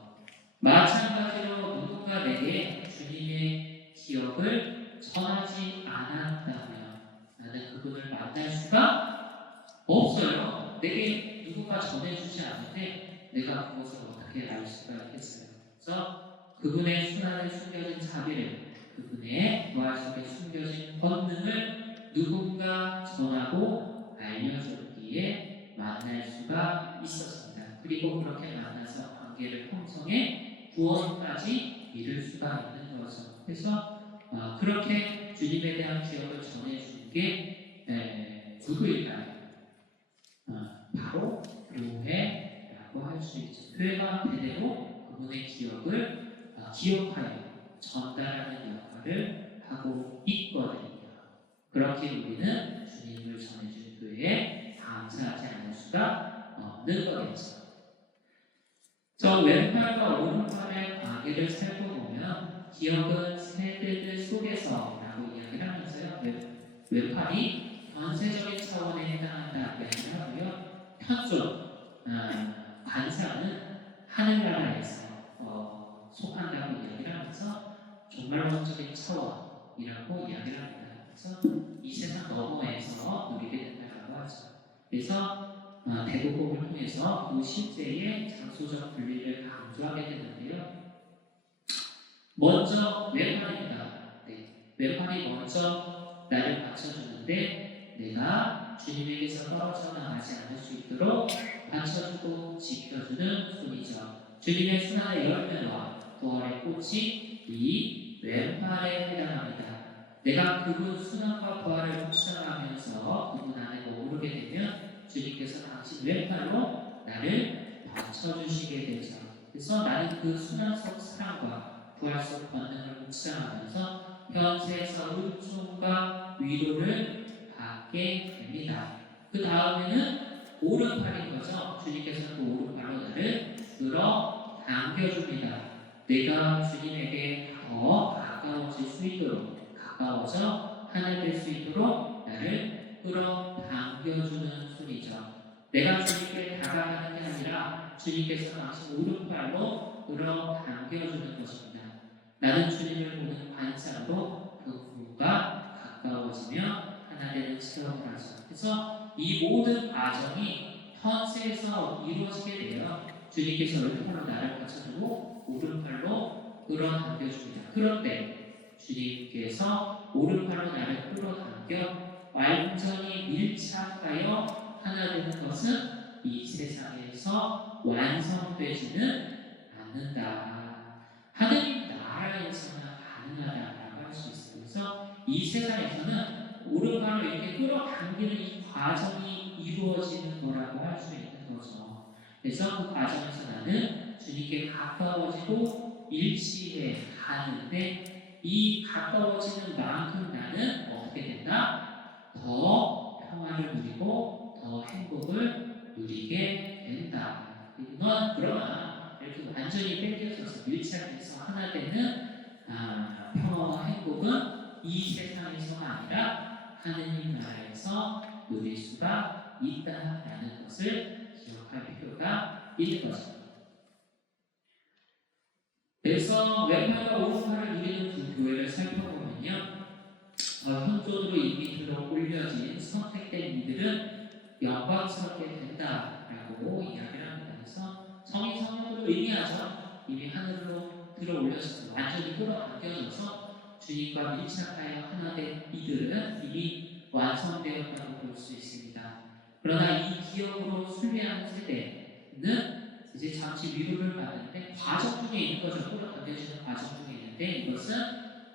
마찬가지로 누군가 내게 주님의 기억을 전하지 않았다면 나는 그분을 만날 수가 없어요. 내게 누군가 전해주지 않는데 내가 그것을 어떻게 알 수가 있겠어요. 그래서 그분의 순환에 숨겨진 자비를 그분의 부활 속에 숨겨진 권능을 누군가 전하고 알려줬기에 만날 수가 있었습니다. 그리고 그렇게 만나서 관계를 형성해 구원까지 이룰 수가 있는 거죠. 그래서 그렇게 주님에 대한 기억을 전해주는 게 누구일까요? 바로 교회라고 할 수 있죠. 교회가 대대로 그분의 기억을 기억하여 전달하는 역할을 하고 있거든요. 그렇게 우리는 주님을 전해준 교회에 감사하지 않을 수가 없는 거겠죠. 저 왼팔과 오른팔의 관계를 살펴보면 기억은 세대들 속에서라고 이야기를 하면서요. 왼팔이 권세적인 차원에 해당한다 이야기를 하고요. 편쪽, 관사는 하늘나라에서 속한다고 이야기를 하면서 종말론적인 차원이라고 이야기를 합니다. 그래서 이 세상 너머에서 누리게 된다고 하죠. 그래서 대복음을 통해서 그 실제의 장소적 분리를 강조하게 되는데요. 먼저 왼팔입니다. 왼팔이 먼저 나를 받쳐주는데 내가 주님에게서 떨어져 나가지 않을 수 있도록 받쳐주고 지켜주는 손이죠. 주님의 순환의 열매와 부활의 꽃이 이 왼팔에 해당합니다. 내가 그분 순환과 부활을 묵상하면서 그분 안에 머무르게 되면 주님께서 당신 왼팔로 나를 받쳐주시게 되죠. 그래서 나는 그 순환 속 사랑과 부활 속 권능을 묵상하면서 현세에서 은총과 위로를 받게 됩니다. 그 다음에는 오른팔인 거죠. 주님께서 그 오른팔로 나를 끌어 당겨줍니다. 내가 주님에게 더 가까워질 수 있도록 가까워져 하나 될 수 있도록 나를 끌어 당겨주는 손이죠. 내가 주님께 다가가는 게 아니라 주님께서 당신 오른팔로 끌어 당겨주는 것입니다. 나는 주님을 보는 관상으로 부부가 가까워지며 하나 되는 체험을 하죠. 그래서 이 모든 과정이 현세에서 이루어지게 돼요. 주님께서 왼팔로 나를 받쳐주고 오른팔로 끌어당겨줍니다. 그런데 주님께서 오른팔로 나를 끌어당겨 완전히 밀착하여 하나 되는 것은 이 세상에서 완성되지는 않는다. 하느님 나라에서는 가능하다라고 할 수 있어요. 그래서 이 세상에서는 오른팔로 이렇게 끌어당기는 이 과정이 이루어지는 거라고 할 수 있는 거죠. 그래서 그 과정에서 나는 주님께 가까워지고 일치해 가는데 이 가까워지는 만큼 나는 어떻게 된다? 더 평화를 누리고 더 행복을 누리게 된다. 이건 그러나 이렇게 완전히 뺏겨져서 밀착해서 하나 되는 평화와 행복은 이 세상에서가 아니라 하느님 나라에서 누릴 수가 있다라는 것을 기억할 필요가 있는 거죠. 그래서 왼팔과 오른팔을 누리는 두 교회를 살펴보면요, 현존으로 이미 들어 올려진 선택된 이들은 영광스럽게 된다라고 이야기를 합니다. 그래서 성이 성령으로 의미하죠. 이미 하늘로 들어 올려져서 완전히 끌어당겨져서 주님과 밀착하여 하나 된 이들은 이미 완성되었다고 볼 수 있습니다. 그러나 이 기업으로 순례하는 세대는 이제 잠시 위로를 받는데 과정 중에 있는 거죠. 끌어당겨지는 과정 중에 있는데 이것은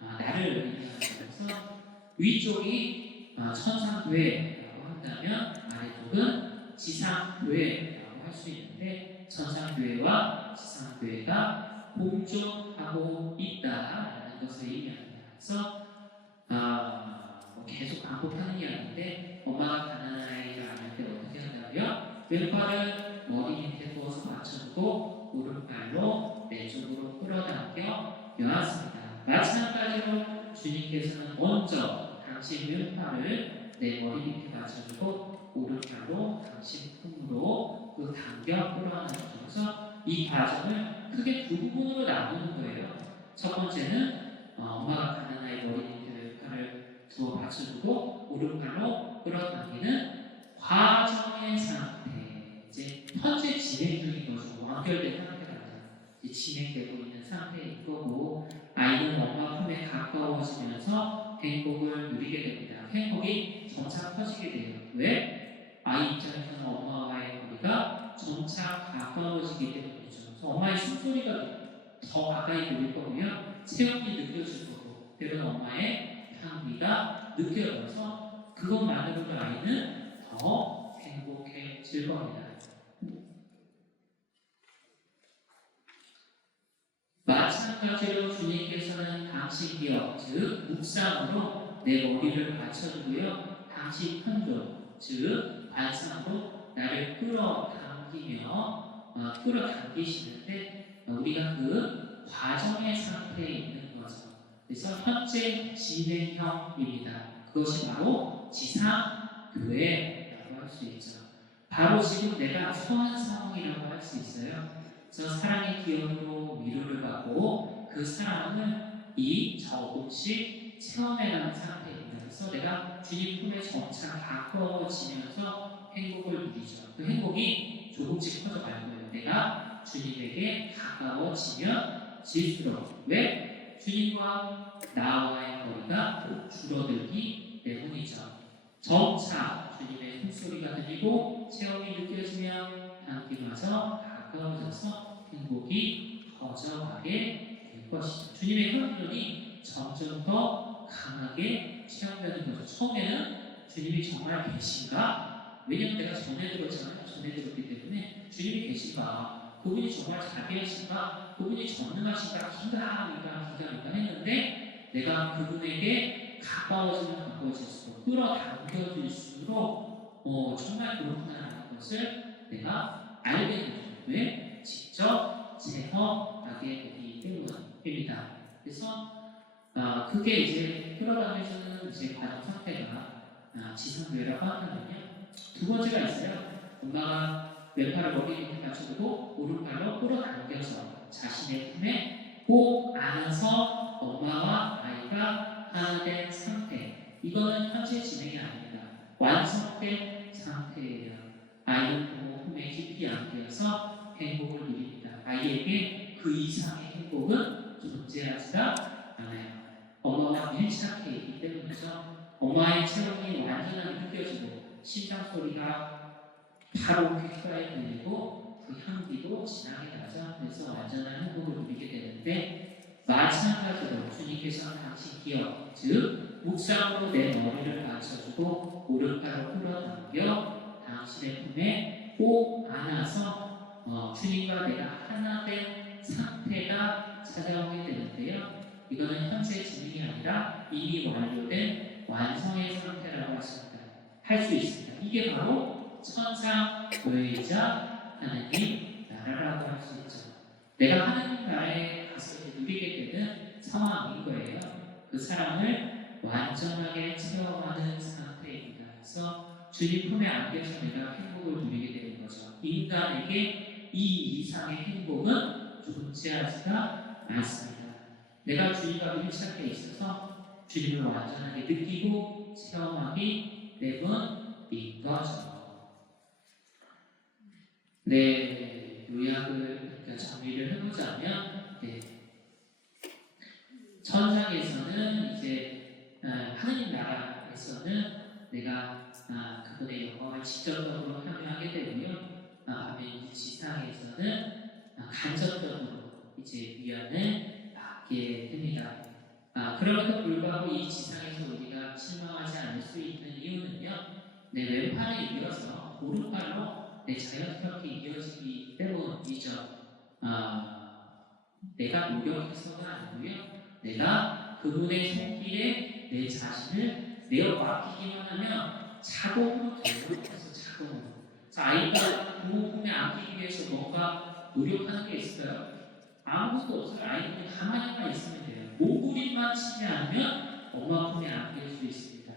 나를 의미하는 거라서 위쪽이 천상교회라고 한다면 아래쪽은 지상교회라고 할 수 있는데 천상교회와 지상교회가 공존하고 있다라는 것을 의미합니다. 그래서 계속 반복하는 이야기인데 엄마가 가난한 아이를 안을 때 어떻게 한다고요? 왼팔을 머리 밑에 부어서 받쳐주고 오른팔로 내 쪽으로 끌어당겨 묘았습니다. 마찬가지로 주님께서는 먼저 당신 왼팔을 내 머리 밑에 받쳐주고 오른팔로 당신 품으로 당겨 끌어안는 거죠. 그래서 이 과정을 크게 두 부분으로 나누는 거예요. 첫 번째는 엄마가 가난한 아이 머리 밑에 왼팔을 두어 받쳐주고 오른팔로 끌어당기는 과정의 상태, 이제 현재 진행 중인 거죠. 완결된 상태가 아니라 진행되고 있는 상태인 거고, 아이는 엄마 품에 가까워지면서 행복을 누리게 됩니다. 행복이 점차 커지게 돼요. 왜? 아이 입장에서는 엄마와의 거리가 점차 가까워지기 때문이죠. 그래서 엄마의 숨소리가 더 가까이 들릴 거고요. 체온이 느껴질 거고, 때로는 엄마의 향기가 느껴져서 그것만으로도 아이는 더 행복해질 겁니다. 마찬가지로 주님께서는 당신 기업, 즉 묵상으로 내 머리를 받쳐주고요. 당신 편조, 즉 반상으로 나를 끌어당기시는데 우리가 그 과정의 상태에 있는 거죠. 그래서 현재 진행형입니다. 그것이 바로 지상교회라고 할 수 있죠. 바로 지금 내가 처한 상황이라고 할 수 있어요. 그래서 사랑의 기업으로 위로를 받고 그 사랑을 조금씩 체험해가는 상태입니다. 그래서 내가 주님 품에 점차 가까워지면서 행복을 누리죠. 그 행복이 조금씩 커져갈 거예요. 내가 주님에게 가까워지면 질수록. 왜? 주님과 나와의 거리가 줄어들기 때문이죠. 점차 주님의 숨소리가 들리고 체험이 느껴지며 향기마저 가까워져서 행복이 커져가게 될 것이죠. 주님의 현존이 점점 더 강하게 체험되는 거죠. 처음에는 주님이 정말 계신가? 왜냐면 내가 전에 들었잖아요. 전에 들었기 때문에 주님이 계신가? 그분이 정말 자비하신가? 그분이 전능하신가? 기가 했는데 내가 그분에게 가까워질수록 끌어당겨질수록 정말 그렇구나라는 것을 내가 알게 되죠. 왜? 직접 체험하게 되기 때문입니다. 그래서 그게 이제 끌어당겨지는 이제 과정 상태가 지상교회라고 한다면요. 두 번째가 있어요. 엄마가 왼팔을 머리 밑에 받쳐두고 오른팔로 끌어당겨서 자신의 품에 꼭 안아서 엄마와 아이가 하나 된 상태. 이거는 현재 진행이 아닙니다. 완성된 상태예요. 아이는 부모 품에 깊이 안겨서 행복을 누립니다. 아이에게 그 이상의 행복은 존재하지가 않아요. 엄마와 밀착해 있기 때문이죠. 엄마의 체온이 완전하게 느껴지고 심장 소리가 바로 귓가에 들리고 그 향기도 진하게 나죠. 그래서 완전한 행복을 누리게 되는데 마찬가지로 주님께서는 당신 기억, 즉 묵상으로 내 머리를 받쳐주고 오른팔로 끌어당겨 당신의 품에 꼭 안아서 주님과 내가 하나 된 상태가 찾아오게 되는데요. 이거는 현재 진행이 아니라 이미 완료된 완성의 상태라고 할 수 있습니다. 이게 바로 천상 교회이자 하나님 나라라고 할 수 있죠. 내가 하나님 나라에 가서 누리게 되는 상황인 거예요. 그 사랑을 완전하게 체험하는 상태입니다. 그래서 주님 품에 안겨서 내가 행복을 누리게 되는 거죠. 인간에게 이 이상의 행복은 존재하지가 않습니다. 내가 주님과 밀착해 있어서 주님을 완전하게 느끼고 체험하기 때문인 거죠. 네, 요약을 정리를 해보자면, 천상에서는 이제 하나님 나라에서는 내가 그분의 영광을 직접적으로 참여하게 되고요. 반면 지상에서는 간접적으로 이제 위안을 받게 됩니다. 그럼에도 불구하고 이 지상에서 우리가 실망하지 않을 수 있는 이유는요. 내 왼팔을 이어서 오른팔로 내 자연스럽게 이어지기 때문이죠. 내가 노력해서가 아니고요. 내가 그분의 손길에 내 자신을 내어 맡기기만 하면 자동으로 되어서 자동으로. 자, 아이가 부모 품에 안기기 위해서 뭔가 노력하는 게 있을까요? 아무것도 없어요. 아이는 가만히만 있으면 돼요. 몸부림만 치지 않으면 엄마 품에 안길 수 있습니다.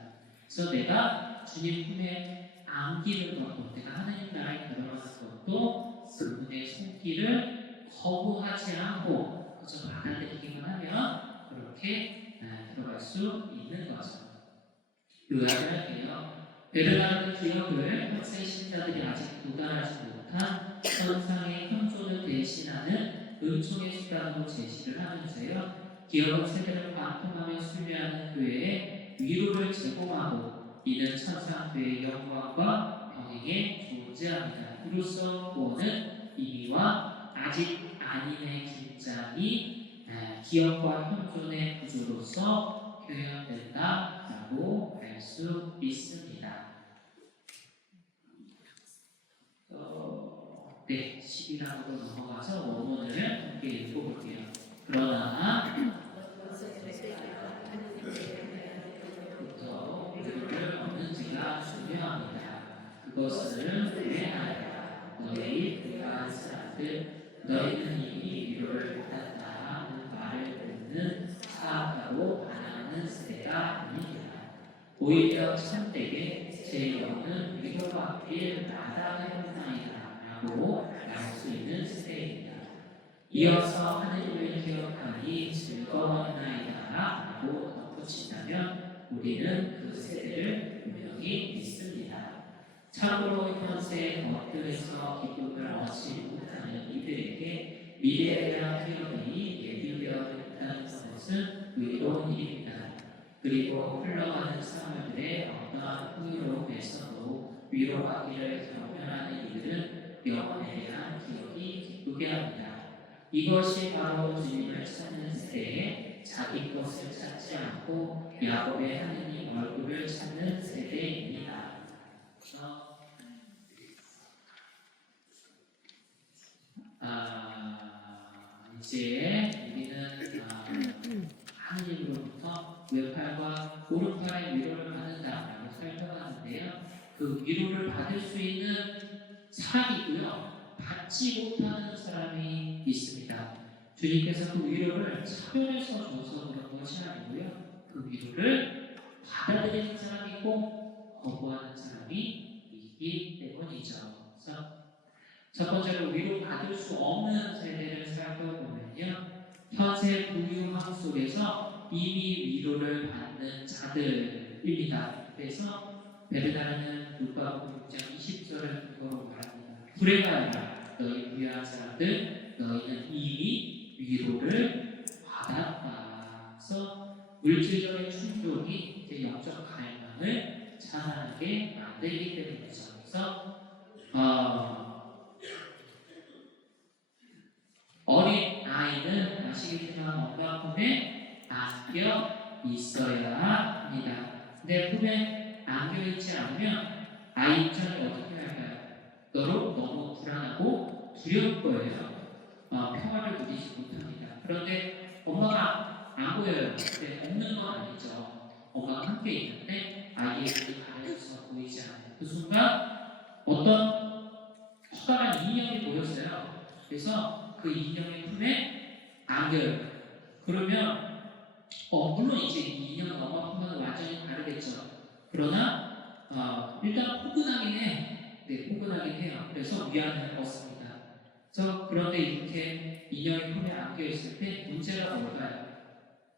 그래서 내가 주님 품에 안기는 것도, 내가 하나님 나라에 들어가는 것도 그분의 손길을 거부하지 않고 그저 받아들이기만 하면 그렇게 들어갈 수 있는 거죠. 요약을 할게요. 베르나르드 기억을 학생 신자들이 아직 도달하지 못한 천상의 현존을 대신하는 은총의 수단으로 제시를 하면서요. 기억은 세대를 관통하며 순례하는 교회에 위로를 제공하고 이는 천상 교회의 영광과 병행에 존재합니다. 이로써 구원은 이미와 아직 아님의 긴장이 기억과 현존의 구조로서 표현된다라고 할 수 있습니다. 네, 10이라고 넘어가서 원문을 함께 읽어볼게요. 그러나 부터 우리를 얻는 지가 중요합니다. 그것을 후회하여 너희 불가한 사람들 너희는 이미 위로를 받았다는 말을 듣는 사악하고 반하는 세대가 아닙니다. 오히려 참되게 제 영은 위로받길 마다하였나이다 라고 말할 수 있는 세대입니다. 이어서 하느님을 기억하니 즐거웠나이다 라고 덧붙인다면 우리는 그 세대를 분명히 믿습니다. 참으로 현세의 것들에서 기쁨을 얻지 못하는 이들에게 미래에 대한 기억이 예비되어 있다는 것은 의로운 일입니다. 그리고 흘러가는 사물들의 어떠한 풍요로움에서도 위로받기를 경멸하는 이들은 영원에 대한 기억이 기쁘게 합니다. 이것이 바로 주님을 찾는 세대에 자기 것을 찾지 않고 야곱의 하느님 얼굴을 찾는 세대입니다. 이제 우리는 하느님으로부터 왼팔과 오른팔의 위로를 받는다라고 살펴봤는데요. 그 위로를 받을 수 있는 사람이고요. 받지 못하는 사람이 있습니다. 주님께서 그 위로를 차별해서 줘서 그런 것이 아니고요. 그 위로를 받아들이는 사람이 있고 거부하는 사람이 있기 때문이죠. 그래서 첫 번째로 위로받을 수 없는 세대를 살펴보면요. 현세 부유함 속에서 이미 위로를 받는 자들입니다. 그래서 베르나르는 누가복음 6장 20절을 그거로 말합니다. 구레가 아니라 너희 부유한 사람들 너희는 이미 위로를 받았다. 그래서 물질적인 충족이 이제 영적 갈망을 자라나게 만들기 때문이죠. 그래서 어린 아이는 아시겠지만 엄마 품에 안겨 있어야 합니다. 근데 품에 안겨 있지 않으면 아이 입장이 어떻게 할까요? 너무 불안하고 두려울 거예요. 평화를 누리지 못합니다. 그런데 엄마가 안 보여요. 근데 없는 건 아니죠. 엄마가 함께 있는데 아이의 눈이 가려져서 보이지 않아요. 그 순간 어떤 커다란 인형이 보였어요. 그래서 그 인형의 품에 안겨요. 그러면 물론 이제 이 인형은 엄마 품과는 완전히 다르겠죠. 그러나 일단 포근하긴 해. 네, 포근하긴 해요. 그래서 위안을 얻습니다. 그런데 이렇게 인형의 품에 안겨 있을 때 문제가 뭘까요?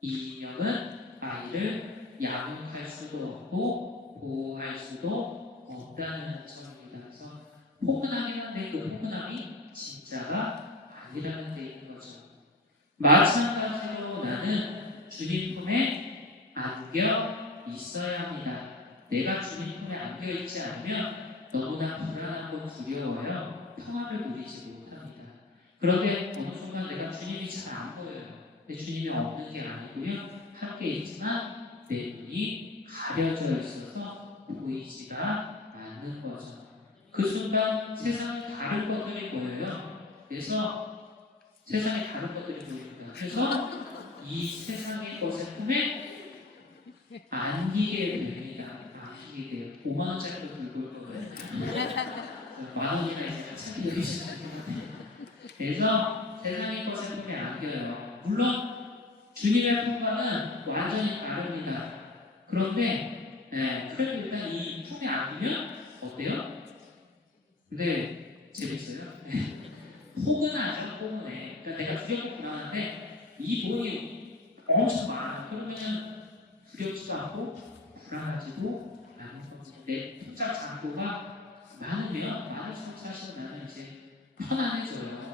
이 인형은 아이를 양육할 수도 없고 보호할 수도 없다는 점입니다. 그래서 포근하긴 한데 그 포근함이 진짜가 아니라는 데 있는 거죠. 마찬가지로 나는 주님 품에 안겨 있어야 합니다. 내가 주님 품에 안겨 있지 않으면 너무나 불안하고 두려워요. 평화를 누리지 못합니다. 그런데 어느 순간 내가 주님이 잘 안 보여요. 근데 주님이 없는 게 아니고요. 함께 있지만 내 눈이 가려져 있어서 보이지가 않는 거죠. 그 순간 세상에 다른 것들이 보여요. 그래서 세상에 다른 것들이 보입니다. 그래서 이 세상의 것의 품에 안기게 됩니다. 안기게 돼요. 5만 원짜리도 들고 올 거예요. 만 원이나 있으면 참 여기 시작할 것 같아요. 그래서 세상의 것의 품에 안겨요. 물론 주님의 품과는 완전히 다릅니다. 그런데 그래도 일단 이 품에 안기면 어때요? 근데 재밌어요. 포근하죠, 포근해. 그러니까 내가 두렵고 불안한데 이 돈이 엄청 많아. 그러면 두렵지도 않고 불안하지도 않은 거지. 내 투자 잔고가 많을수록 사실 나는 이제 편안해져요.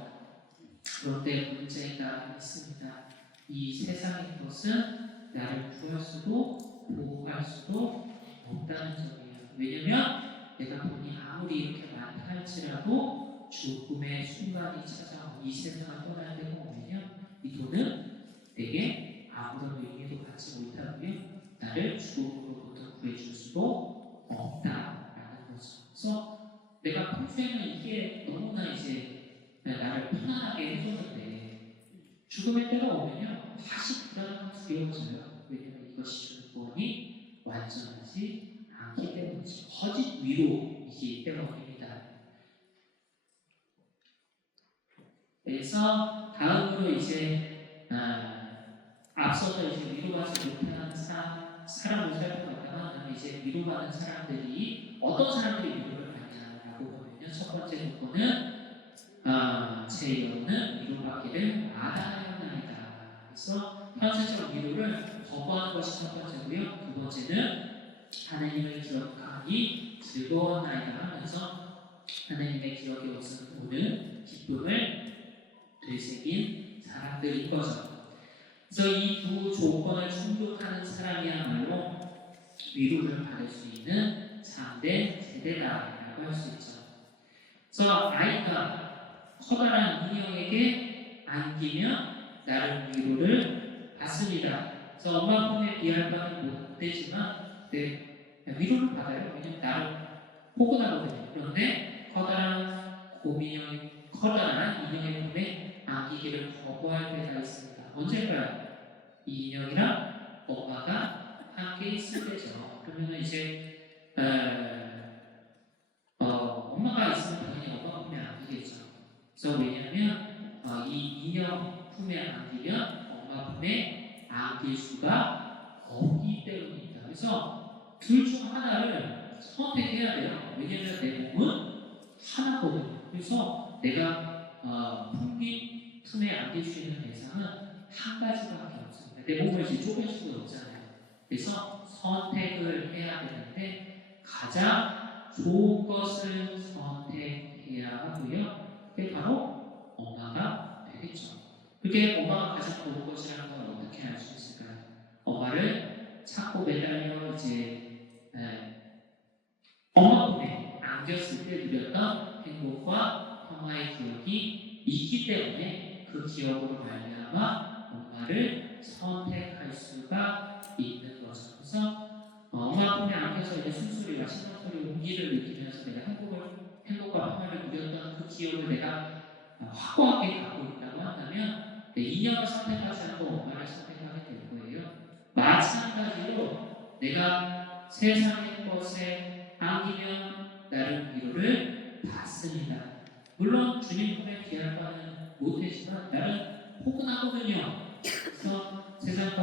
그런데 문제가 있습니다. 이 세상의 것은 나를 구할 수도 보호할 수도 없다는 점이에요. 왜냐면 내가 돈이 아무리 이렇게 많다 할지라도 죽음의 순간이 찾아오고 이 세상을 떠날 때가 오면요, 이 돈은 내게 아무런 의미도 갖지 못하고요, 나를 죽음으로부터 구해줄 수도 없다라는 거죠. 그래서 내가 평소에는 이게 너무나 이제 나를 편안하게 해줬는데 죽음의 때가 오면요, 다시 불안하고 두려워져요. 왜냐면 이것이 주는 구원이 완전하지 않기 때문이죠. 거짓 위로이기 때문입니다. 그래서 다음으로 이제 앞서서 이제 위로받지 못하는 사람을 살펴봤다면 이제 위로받는 사람들이 어떤 사람들이 위로를 받냐라고 보면요, 첫 번째 조건은 제 영혼은 위로받기를 마다하였나이다. 그래서 현세적 위로를 거부하는 것이 첫 번째고요. 두 번째는 하나님을 기억하니 즐거웠나이다 하면서 하나님의 기억에 없은 오는 기쁨을 되새긴 사람들인 거죠. 그래서 이 두 조건을 충족하는 사람이야말로 위로를 받을 수 있는 참된 세대다라고 할 수 있죠. 그래서 아이가 커다란 인형에게 안기며 나를 위로를 받습니다. 그래서 엄마 품에 비할 바는 못 되지만 위로를 받아요. 왜냐하면 나를 포근하거든요. 그런데 커다란 인형의 품에 안기기를 거부할 때가 있습니다. 언제일까요? 이 인형이랑 엄마가 함께 있을 때죠. 그러면 이제 엄마가 있으면 당연히 엄마 품에 안기겠죠. 그래서 왜냐하면 이 인형 품에 안기면 엄마 품에 안길 수가 없기 때문입니다. 그래서 둘 중 하나를 선택해야 돼요. 왜냐하면 내 몸은 하나거든요. 그래서 내가 품에 안길 수 있는 대상은 한 가지밖에 없습니다. 내 몸을 이제 쪼갤 수가 없잖아요. 그래서 선택을 해야 되는데 가장 좋은 것을 선택해야 하고요. 그게 바로 엄마가 되겠죠. 그게 엄마가 가장 좋은 것이라는 걸 어떻게 알 수 있을까요? 엄마를 찾고 매달려 이제 엄마 품에 안겼을 때 누렸던 행복과 평화의 기억이 있기 때문에 그 기억으로 말미암아 엄마를 선택할 수가 있는 거죠. 그래서 엄마 품에 안겨서 이제 숨소리와 심장소리, 온기를 느끼면서 내가 행복과 평화를 누렸던 그 기억을 내가 확고하게 갖고 있다고 한다면 인형을 선택하지 않고 엄마를 선택하게 될 거예요. 마찬가지로 내가 세상의 것에 안기면 나를 위로를 받습니다. 물론 주님 품에 귀한 바는 못되지만 나는 포근하거든요. 그래서 세상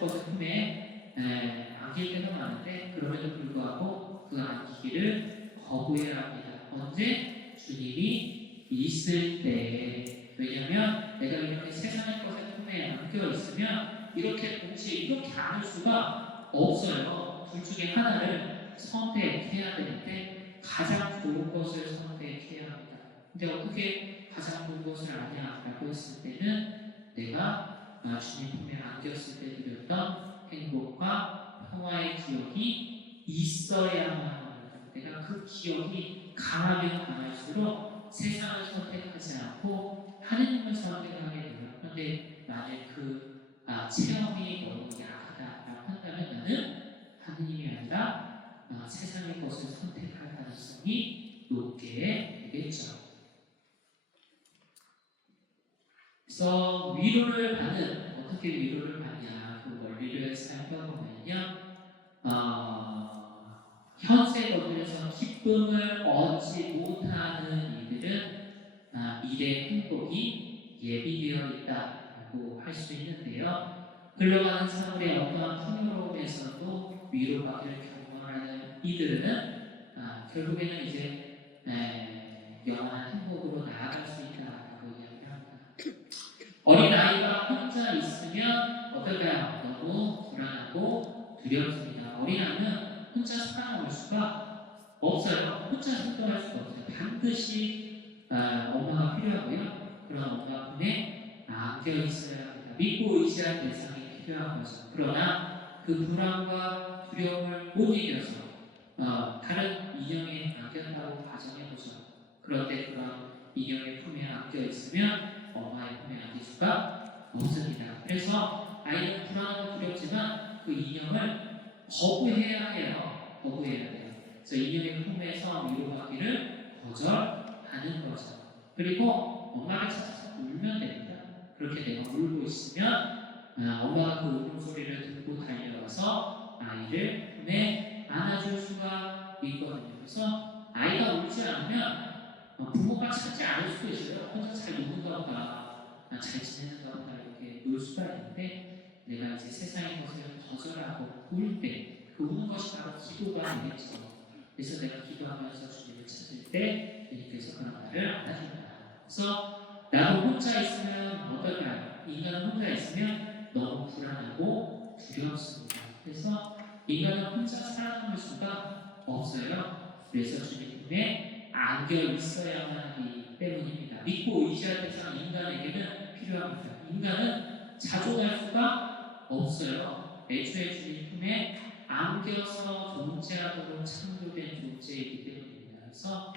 것의 품에 안길 때가 많은데 그럼에도 불구하고 그 안기기를 거부해야 합니다. 언제? 주님이 있을 때. 왜냐하면 내가 이렇게 세상의 것의 품에 안겨 있으면 이렇게 동시에 이렇게 안을 수가 없어요. 둘 중에 하나를 선택해야 되는데 가장 좋은 것을 선택해야 합니다. 근데 어떻게 가장 좋은 것을 아냐라고 했을 때는 내가 주님 품에 안겼을 때 누렸던 행복과 평화의 기억이 있어야만 합니다. 내가 그 기억이 강하면 강할수록 세상을 선택하지 않고 하느님을 선택하게 돼요. 그런데 만약 그 체험이 너무 약하다라고 한다면 나는 하느님이 아니라 세상의 것을 선택할 가능성이 높게 되겠죠. 그래서 위로를 받는, 어떻게 위로를 받냐, 그 원리를 살펴보면요. 현세 것들에서 기쁨을 얻지 못하는 이들은 일의 행복이 예비되어 있다고 할 수 있는데요. 흘러가는 사물의 어떠한 풍요로움에서도 위로받기를 경험하는 이들은 결국에는 이제 영원한 행복으로 나아갈 수 있다고 이야기합니다. 어린아이가 혼자 있으면 어떨까요? 너무 불안하고 두렵습니다. 어린아이는 혼자 살아남을 수가 없어요. 혼자 행동할 수가 없어요. 반드시 엄마가 필요하고요. 그런 엄마 품에 안겨 있어야 합니다. 믿고 의지할 대상이 필요한 거죠. 그러나 그 불안과 두려움을 못 이겨서 다른 인형에 안겼다고 가정해보죠. 그런데 그런 인형의 품에 안겨 있으면 엄마의 품에 안길 수가 없습니다. 그래서 아이는 불안하고 두렵지만 그 인형을 거부해야 해요. 거부해야 돼요. 그래서 인형의 품에서 위로받기를 거절하는 거죠. 그리고 엄마를 찾아서 울면 됩니다. 그렇게 내가 울고 있으면 엄마가 그 울음소리를 듣고 달려와서 아이를 품에 안아줄 수가 있거든요. 그래서 아이가 울지 않으면 부모가 찾지 않을 수도 있어요. 혼자 잘 노는가 보다, 잘 지내는가 보다 이렇게 놀 수가 있는데 내가 이제 세상의 것을 거절하고 울 때 그 우는 것이 바로 기도가 되겠죠. 그래서 내가 기도하면서 주님을 찾을 때 주님께서 그런 나를 안아줍니다. 그래서 나도 혼자 있으면 어떨까요? 인간은 혼자 있으면 너무 불안하고 두렵습니다. 그래서 인간은 혼자 살아남을 수가 없어요. 그래서 주님 품에 안겨 있어야만 하기 때문입니다. 믿고 의지할 대상 인간에게는 필요합니다. 인간은 자존할 수가 없어요. 애초에 주님 품에 안겨서 존재하도록 창조된 존재이기 때문입니다. 그래서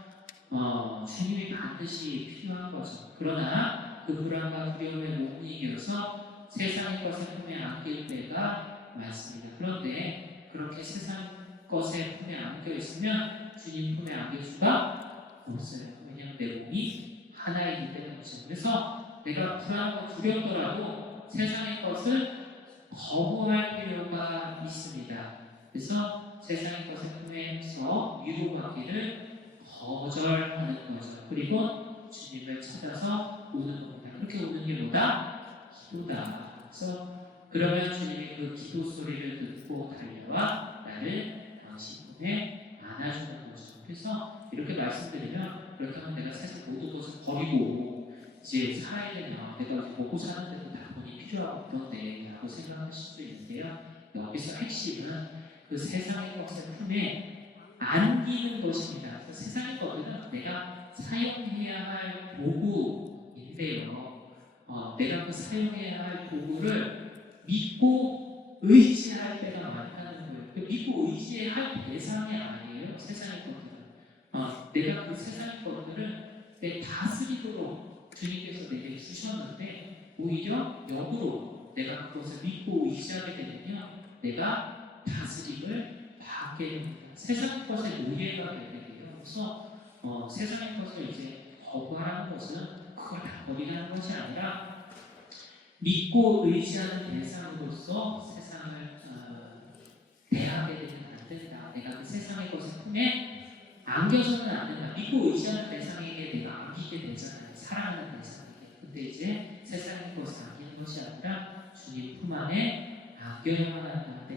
주님이 반드시 필요한 거죠. 그러나 그 불안과 두려움에 못 이겨서 세상의 것을 품에 안길 때가 많습니다. 그런데 그렇게 세상 것에 품에 안겨 있으면 주님 품에 안길 수가 없어요. 왜냐하면 내 몸이 하나이기 때문이죠. 그래서 내가 불안하고 두렵더라도 세상의 것을 거부할 필요가 있습니다. 그래서 세상의 것을 품에서 위로받기를 거절하는 거죠. 그리고 주님을 찾아서 우는 겁니다. 그렇게 우는 게 뭐다? 기도다. 그래서 그러면 주님이 그 기도 소리를 듣고 달려와 나를 당신 품에 안아주는 거죠. 그래서 이렇게 말씀드리면 그렇게 하면 내가 세상 모든 것을 버리고 이제 살아야 되면 내가 먹고 사는 데도 다 돈이 필요가 없던데 라고 생각하실 수도 있는데요. 여기서 핵심은 그 세상의 것을 품에 안기는 것입니다. 그 세상의 것들은 내가 사용해야 할 도구인데요. 내가 그 사용해야 할 도구를 믿고 의지할 때가 많다는 거예요. 그 믿고 의지할 대상이 아니에요. 세상의 것들은. 내가 그 세상의 것들을 내 다스리도록 주님께서 내게 주셨는데 오히려 역으로 내가 그것을 믿고 의지하게 되면요. 내가 다스림을 받게 됩니다. 세상의 것에 노예가 되게 돼요. 그래서 세상의 것을 이제 거부하는 것은 그걸 다 버리라는 것이 아니라 믿고 의지하는 대상으로서 세상을 대하게 되면 안 된다. 내가 그 세상의 것을 품에 안겨서는 안 된다. 믿고 의지하는 대상에게 내가 안기게 되잖아요. 사랑하는 대상에게. 근데 이제 세상의 것을 안기는 것이 아니라 주님 품 안에 안겨야만 한다.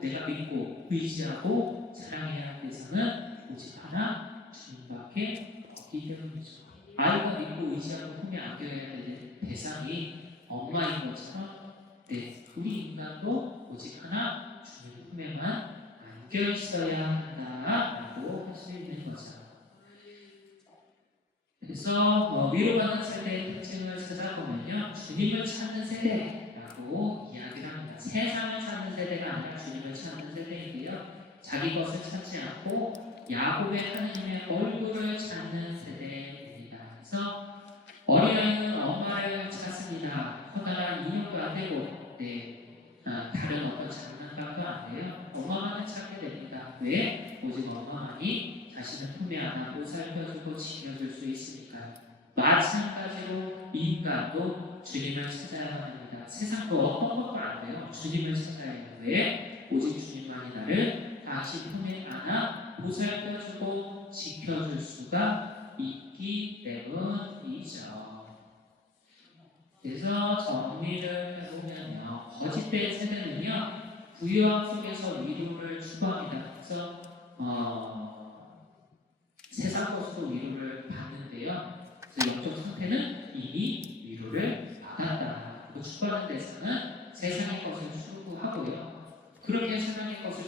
내가 믿고 의지하고 사랑해야 할 대상은 오직 하나 주님밖에 없기 때문이죠. 아이가 믿고 의지하고 품에 안겨야 될 대상이 엄마인 것처럼 우리 인간도 오직 하나 주님 품에만 안겨 있어야 한다라고 할 수 있는 거죠. 그래서 위로받는 세대의 특징을 찾아보면요, 주님을 찾는 세대라고 이야기를 합니다. 세상을 찾는 세대가 아니라 주님을 찾는 세대인데요, 자기 것을 찾지 않고 야곱의 하나님의 얼굴을 찾는 세대입니다. 그래서 어린아이는 엄마를 찾습니다. 커다란 인형도 안 되고, 다른 어떤 장난감도 안 돼요. 엄마만을 찾게 됩니다. 왜? 오직 엄마만이 자신을 품에 안아 보살펴주고 지켜줄 수 있으니까. 마찬가지로 인간도 주님을 찾아야 합니다. 세상도 어떤 것도 안 돼요. 주님을 찾아야 해요. 왜? 오직 주님만이 나를 다시 품에 안아 보살펴주고 지켜줄 수가 있기 때문이죠. 그래서 정리를 해보면요, 거짓된 세대는요, 구역 속에서 위로를 추구합니다. 그래서 세상 것으로 위로를 받는데요, 그래서 영적 상태는 이미 위로를 받았다. 그리고 추구하는 대상은 세상의 것을 추구하고요. 그렇게 세상의 것을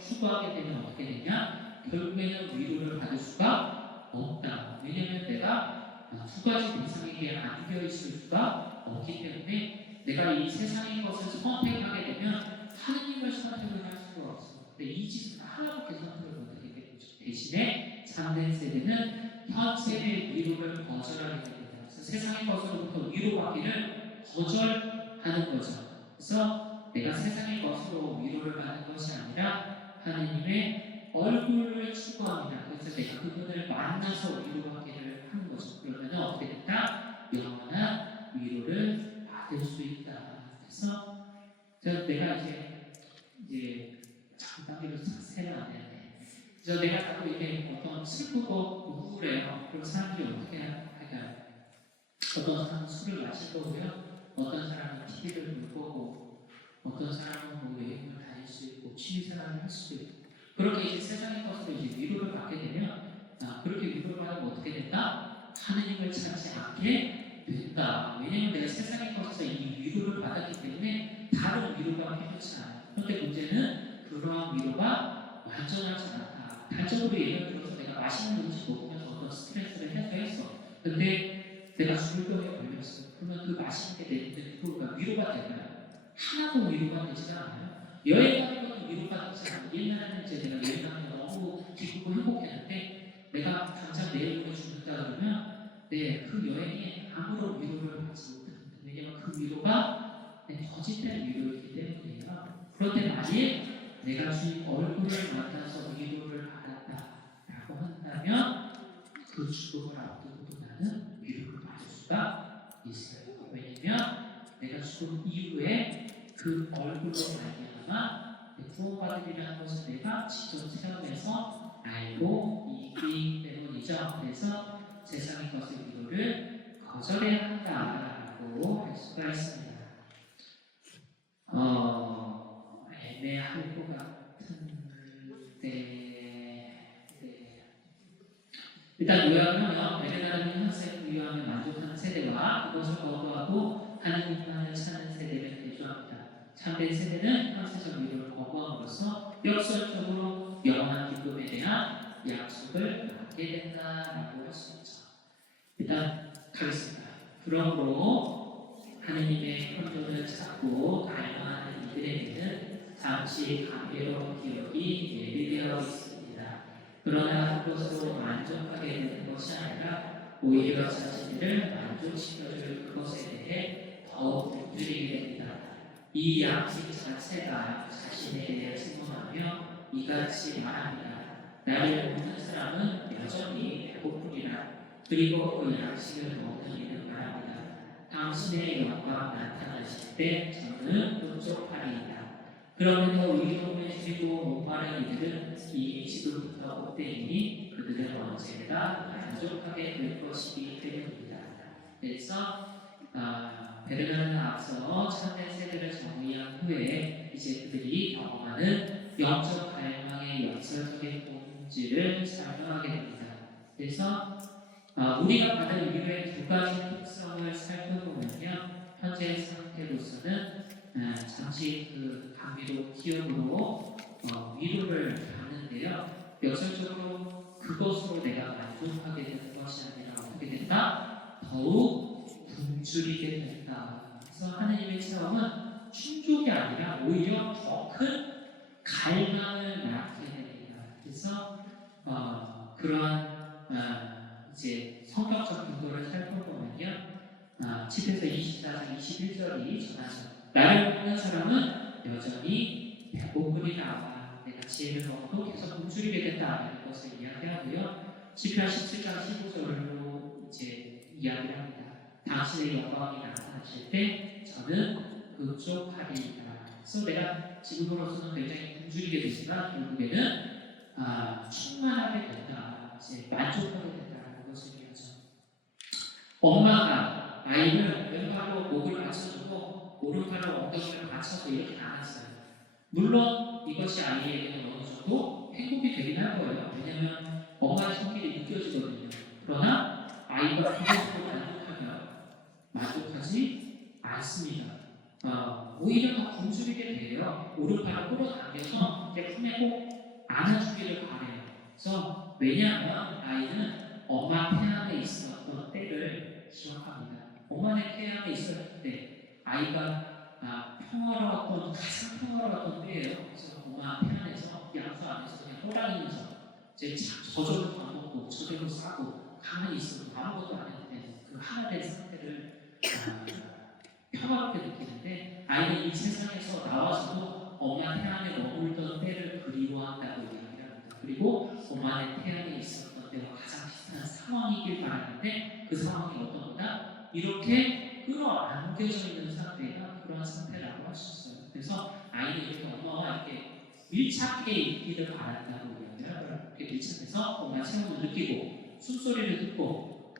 추구하게 되면 어떻게 되냐? 결국에는 위로를 받을 수가 없다. 왜냐하면 내가 두 가지 대상에게 안겨 있을 수가 없기 때문에 내가 이 세상의 것을 선택하게 되면 하느님을 선택을 할 수가 없습니다. 근데 이 짓은 하나밖에 선택을 못하게 되죠. 대신에 참된 세대는 현세의 위로를 거절하게 됩니다. 그래서 세상의 것으로부터 위로받기를 거절하는 거죠. 그래서 내가 세상의 것으로 위로를 받는 것이 아니라 하느님의 얼굴을 추구합니다. 그래서 내가 그분을 만나서 위로받기를 하는 거죠. 그러면 어떻게 된다? 영원한 위로를 받을 수 있다. 그래서 내가 이제 잠깐이로 세면 안 되는데, 그래서 내가 자꾸 이렇게 어떤 슬프고 우울해요. 그럼 사람들이 어떻게 할까요? 어떤 사람은 술을 마실 거고요. 어떤 사람은 TV를 볼 거고, 어떤 사람은 뭐 여행을 다닐 수 있고, 취미생활을 할 수도 있고. 그렇게 이제 세상의 것으로 이제 위로를 받게 되면, 그렇게 위로를 받으면 어떻게 된다? 하느님을 찾지 않게 된다. 왜냐하면 내가 세상의 것에서 이 위로를 받았기 때문에 다른 위로가 필요치 않아요. 그런데 문제는 그러한 위로가 완전하지 않다. 단적으로 예를 들어서 내가 맛있는 음식 먹으면서 어떤 스트레스를 해소했어. 근데 내가 죽을병에 걸렸어. 그러면 그 맛있는 게 내는데 그거가 위로가 될까요? 하나도 위로가 되지 않아요. 여행 가는 것도 위로가 되지 않아요. 옛날에는 이제 내가 여행 가는 거 너무 기쁘고 행복했는데 내가 당장 내일 모레 죽는다 그러면 그 여행이 아무런 위로를 받지 못합니다. 왜냐하면 그 위로가 거짓된 위로이기 때문이에요. 그런데 만일 내가 주님 얼굴을 만나서 위로를 받았다라고 한다면 그 죽음을 앞두고도 나는 위로를 받을 수가 있어요. 왜냐하면 내가 죽음 이후에 그 얼굴로 말미암아 구원받으리라는 것을 내가 직접 체험해서 알고 있기 때문이죠. 그래서 세상의 것의 위로를 거절해야 한다라고 할 수가 있습니다. 애매할 것 같은데, 일단 요약하면 베르나르는 현세 부유함에 만족하는 세대와 그것을 거부하고 하나님만을 찾는 세대를 대조합니다. 참된 세대는 현세적 위로를 거부함으로써 역설적으로 영원한 기쁨에 대한 약속을 받게 된다라고 할 수 있죠. 일단 가겠습니다. 그러므로 하느님의 혼돈을 찾고 갈망하는 이들에게는 잠시 감회로운 기억이 예비되어 있습니다. 그러나 그것으로 만족하게 되는 것이 아니라 오히려 자신들을 만족시켜줄 그것에 대해 더욱 굶주리게 됩니다. 이 양식 자체가 자신에 대해 증언하며 이같이 말합니다. 나를 먹는 사람은 여전히 배고프리라. 그리고 그 양식을 먹는 이는 말합니다. 당신의 영광 나타나실 때 저는 흡족하리이다. 그러므로 위로움을 줄이고 목마른 이들은 이미 지금부터 못되니 그들은 언젠가 만족하게 될 것이기 때문입니다. 그래서 베르나르는 앞서 참된 세대를 정의한 후에 이제 그들이 경험하는 영적 갈망의 역설적인 본질을 설명하게 됩니다. 그래서 우리가 받은 위로의 두 가지 특성을 살펴보면요, 현재 상태로서는 잠시 그 감미로운 기억으로 위로를 받는데요, 역설적으로 그것으로 내가 만족하게 되는 것이 아니라 어떻게 된다? 더욱 굶주리게 된다. 그래서 하느님의 체험은 충족이 아니라 오히려 더 큰 갈망을 낳게 됩니다. 그래서 그러한 이제 성경적 근거를 살펴보면요, 10에서 24장 21절이 전하죠. 나를 믿는 사람은 여전히 배고프리라. 내가 지혜를 먹어도 계속 굶주리게 된다는 것을 이야기하고요. 시편 17장 15절로 이제 이야기를 합니다. 당신의 영광이 나타나실 때 저는 흡족하리이다. 그래서 내가 지금으로서는 굉장히 굶주리게 되지만 결국에는 충만하게 된다. 이제 만족하게 된다는 것을 얘기하죠. 엄마가 아이를 왼팔로 목을 받쳐주고 오른팔로 엉덩이를 받쳐서 이렇게 안았어요. 물론 이것이 아이에게는 어느 정도 행복이 되긴 할 거예요. 왜냐하면 엄마의 손길이 느껴지거든요. 그러나 아이가 그것으로 만족하지 않습니다. 오히려 더 굶주리게 돼요. 오른팔을 끌어당겨서 이제 품에 꼭 안아주기를 바래요. 그래서 왜냐하면 아이는 엄마 태안에 있었던 때를 기억합니다. 엄마의 태안에 있었을 때 아이가 평화로웠던, 가장 평화로웠던 때예요. 그래서 엄마 태안에서 양수 안에서 그냥 떠다니면서 이제 저절로 밥 먹고 저절로 싸고 가만히 있어도 아무것도 안 해도 되는 그 하나 된 상태를 평화롭게 느끼는데, 아이는 이 세상에서 나와서도 엄마 태안에 머물던 때를 그리워한다고 이야기합니다. 그리고 엄마의 태안에 있었던 때와 가장 비슷한 상황이길 바라는데, 그 상황이 어떤 거다? 이렇게 끌어안겨져 있는 상태가 그러한 상태라고 할 수 있어요. 그래서 아이는 이렇게 엄마와 이렇게 밀착해 있기를 바란다고 이야기하더라고요. 이렇게 밀착해서 엄마 체온을 느끼고 숨소리를 듣고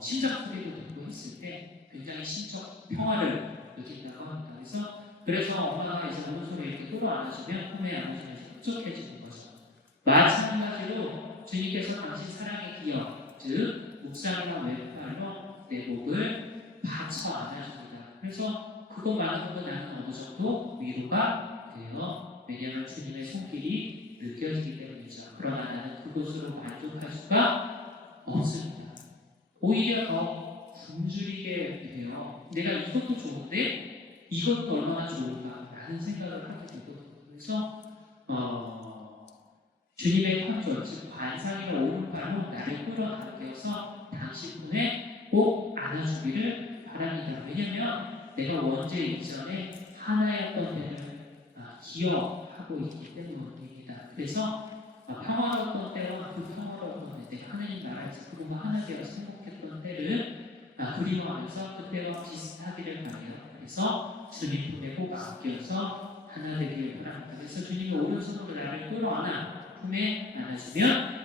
심장 소리를 듣고 있을 때 굉장히 심적 평화를 느낀다고 합니다. 그래서 엄마가 이제 오른손에 이렇게 끌어안아주면 품에 안아주면서 흡족해지는 거죠. 마찬가지로 주님께서 당신 사랑의 기억, 즉 묵상이나 왼팔로 내 목을 받쳐 안아줍니다. 그래서 그것만으로도 나는 어느 정도 위로가 돼요. 왜냐하면 주님의 손길이 느껴지기 때문이죠. 그러나 나는 그것으로 만족할 수가 없습니다. 오히려 더 굶주리게 돼요. 내가 이것도 좋은데 이것도 얼마나 좋을까 라는 생각을 하게 되거든요. 그래서 주님의 판결, 즉 관상이나 오른팔로 나를 끌어당겨서 당신 품에 꼭 안아주기를 바랍니다. 왜냐하면 내가 원죄 이전에 하나였던 때를 기억하고 있기 때문입니다. 그래서 평화로웠던 때와 불평화로웠던 때, 내가 하나님 나라에서 그동안 하나 되어서 행복했던 때를 그리워하면서 그때와 비슷하기를 바라요. 그래서 주님 품에 꼭 안겨서 하나 되기를 바랍니다. 그래서 주님의 오른손으로 나를 끌어안아 품에 안아주면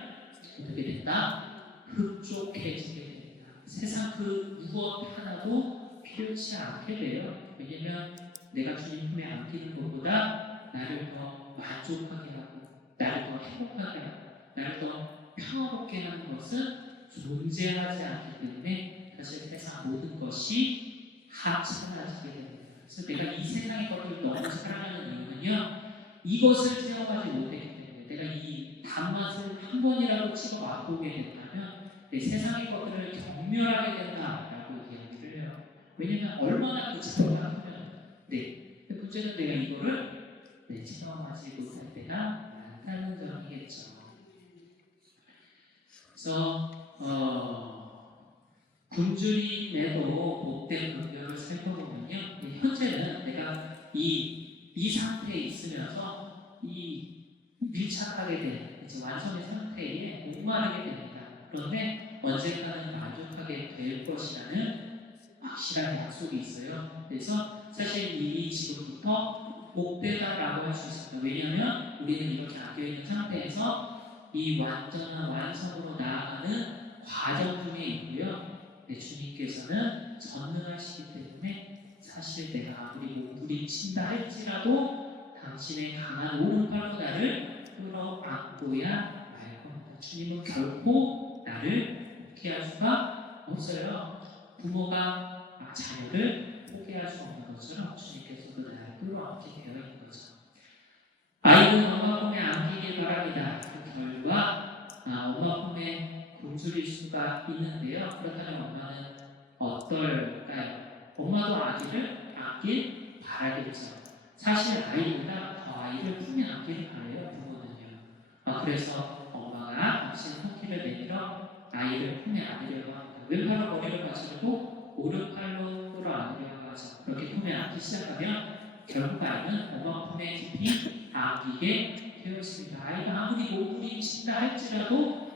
어떻게 된다? 흡족해지게 됩니다. 세상 그 무엇 하나도 필요치 않게 돼요. 왜냐하면 내가 주님 품에 안기는 것보다 나를 더 만족하게 하고 나를 더 행복하게 하고 나를 더 평화롭게 하는 것은 존재하지 않기 때문에 사실 세상 모든 것이 하찮아지게 됩니다. 그래서 내가 이 세상의 것들을 너무 사랑하는 이유는요, 이것을 체험하지 못했기 때문에 내가 이 단맛을 한 번이라도 찍어 맛보게 된다면 내 세상의 것들을 경멸하게 된다라고 이야기를 해요. 왜냐면 얼마나 그 체험을 하면 근데 문제는 내가 이거를 체험하지 못할 때가 많다는 점이겠죠. 그래서 굶주림에도 복된 분별을 살펴보면요, 현재는 내가 이 상태에 있으면서 이 밀착하게 된 이제 완성의 상태에 목마르게 됩니다. 그런데 언젠가는 만족하게 될 것이라는 확실한 약속이 있어요. 그래서 사실 이 지금부터 복되다라고 할 수 있습니다. 왜냐하면 우리는 이렇게 안겨 있는 상태에서 이 완전한 완성으로 나아가는 과정 중에 있고요. 주님께서는 전능하시기 때문에 사실 내가 아무리 몸부림친다 할지라도 당신의 강한 오른팔로 나를 끌어안고야 말 겁니다. 주님은 결코 나를 포기할 수가 없어요. 부모가 자녀를 포기할 수 없는 것처럼 주님께서도 나를 끌어안게 되어 있는 거죠. 아이는 엄마 품에 안기길 바랍니다. 그 결과 엄마 품에 굶주릴 수가 있는데요. 그렇다면 엄마는 어떨까요? 엄마도 아기를 안길 바라겠죠. 사실 아이보다 더 아이를 품에 안기를 바라요, 부모는요. 그래서 엄마가 당신 손길을 내밀어 아이를 품에 안으려고 합니다. 왼팔로 머리를 받쳐주고 오른팔로 끌어안으려고 하죠. 그렇게 품에 안기 시작하면 결국 아이는 엄마 품에 깊이 안기게 되어 있습니다. 아이가 아무리 몸부림친다 할지라도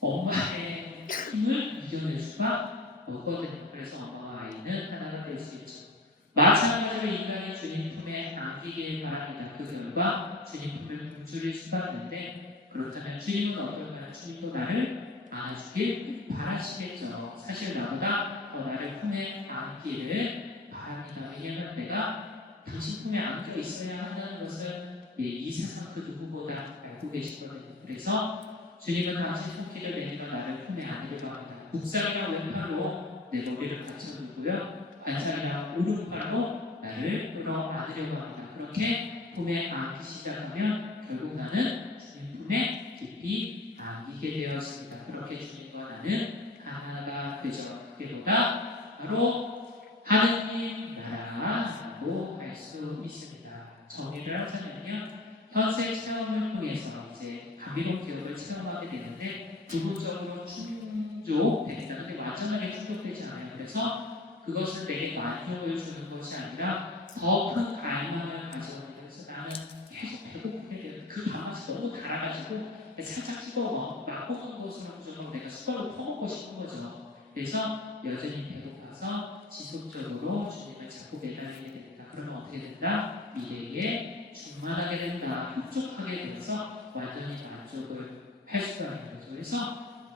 엄마의 힘을 이겨낼 수가 없거든요. 그래서 엄마와 아이는 하나가 될 수 있죠. 마찬가지로 인간이 주님 품에 안기길 바랍니다. 그 결과 주님 품을 굶주릴 수가 있는데, 그렇다면 주님은 어떨까요? 주님도 나를 안아주길 바라시겠죠. 사실 나보다 더 나를 품에 안기를 바랍니다. 왜냐하면 내가 당신 품에 안겨 있어야 한다는 것을 이 세상 그 누구보다 알고 계시거든요. 그래서 주님은 당신 손길을 내밀어 나를 품에 안으려고 합니다. 묵상이랑 왼팔로 내 머리를 받쳐주고요, 관상이랑 오른팔로 나를 끌어안으려고 합니다. 그렇게 품에 안기 시작하면 결국 나는 주님 품에 깊이 안기게 되었습니다. 그렇게 주님과 나는 하나가 되죠. 그게 뭐다? 바로 하느님 나라라고 할 수 있습니다. 정리를 하자면요, 현세 체험을 통해서 이제 감미로운 기억을 체험하게 되는데 부분적으로 충족됩니다. 근데 완전하게 충족되지 않아요. 그래서 그것은 내게 만족을 주는 것이 아니라 더 큰 갈망을 가져옵니다. 그래서 나는 계속 배고프게 돼요. 그 밥맛이 너무 달아가지고 살짝 찍어 맛보는 것으로 내가 숟가락으로 퍼먹고 싶은 거죠. 그래서 여전히 배고파서 지속적으로 주님을 찾고 매달리게 됩니다. 그러면 어떻게 된다? 미래에 충만하게 된다. 흡족하게 돼서 완전히 만족을 할 수가 있는 거죠. 그래서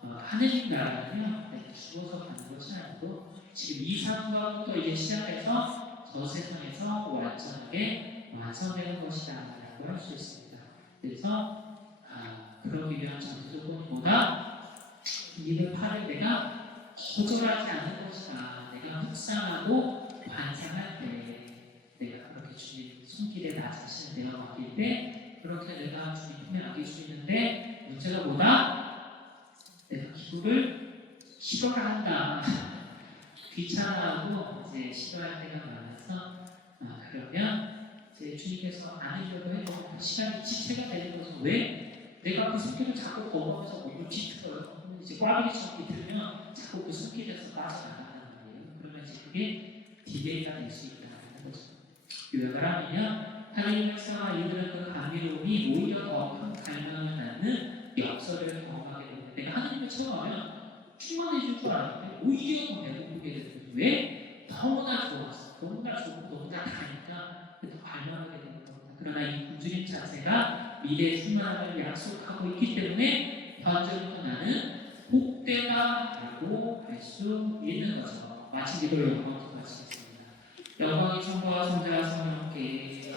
하느님 나라는요, 죽어서 가는 것이 아니고 지금 이 상황부터 이제 시작해서 저 세상에서 완전하게 완성되는 것이다 라고 할 수 있습니다. 그래서 그러기 위한 전제 조건이 뭐다? 이를 팔을 내가 거절하지 않는 것이다. 내가 묵상하고 반상할 때, 내가 그렇게 주님 손길에 나 자신을 내가 맡길 때, 그렇게 내가 주님 품에 안길 수 있는데, 문제가 뭐다? 내가 기도를 싫어한다. 귀찮아하고 이제 싫어할 때가 많아서 그러면 이제 주님께서 안으려고 해도 그 시간이 지체가 되는 거죠. 왜? 내가 그 손길을 자꾸 거부하면서 몸을 뒤틀어요. 이제 꽈배기처럼 뒤틀면 자꾸 그 손길에서 빠져나가는 거예요. 그러면 이제 그게 딜레이가 될 수 있다는 거죠. 요약을 하면요, 하나님의 사와 이들은 그 감미로움이 오히려 더 큰 갈망을 낳는 역설을 경험하게 됩니다. 내가 하나님을 체험하면 충만해질 줄 알았는데 오히려 더 배고프게 되는 거죠. 왜? 너무나 좋았어. 너무나 좋고 너무나 다니까 더 갈망하게 되는 겁니다. 그러나 이 굶주림 자체가 미래의 충만함을 약속하고 있기 때문에 현재부터 나는 복되다라고 할 수 있는 거죠. 마친 기도를 영광으로 마치겠습니다. 영광이 성부와 성자와 성령께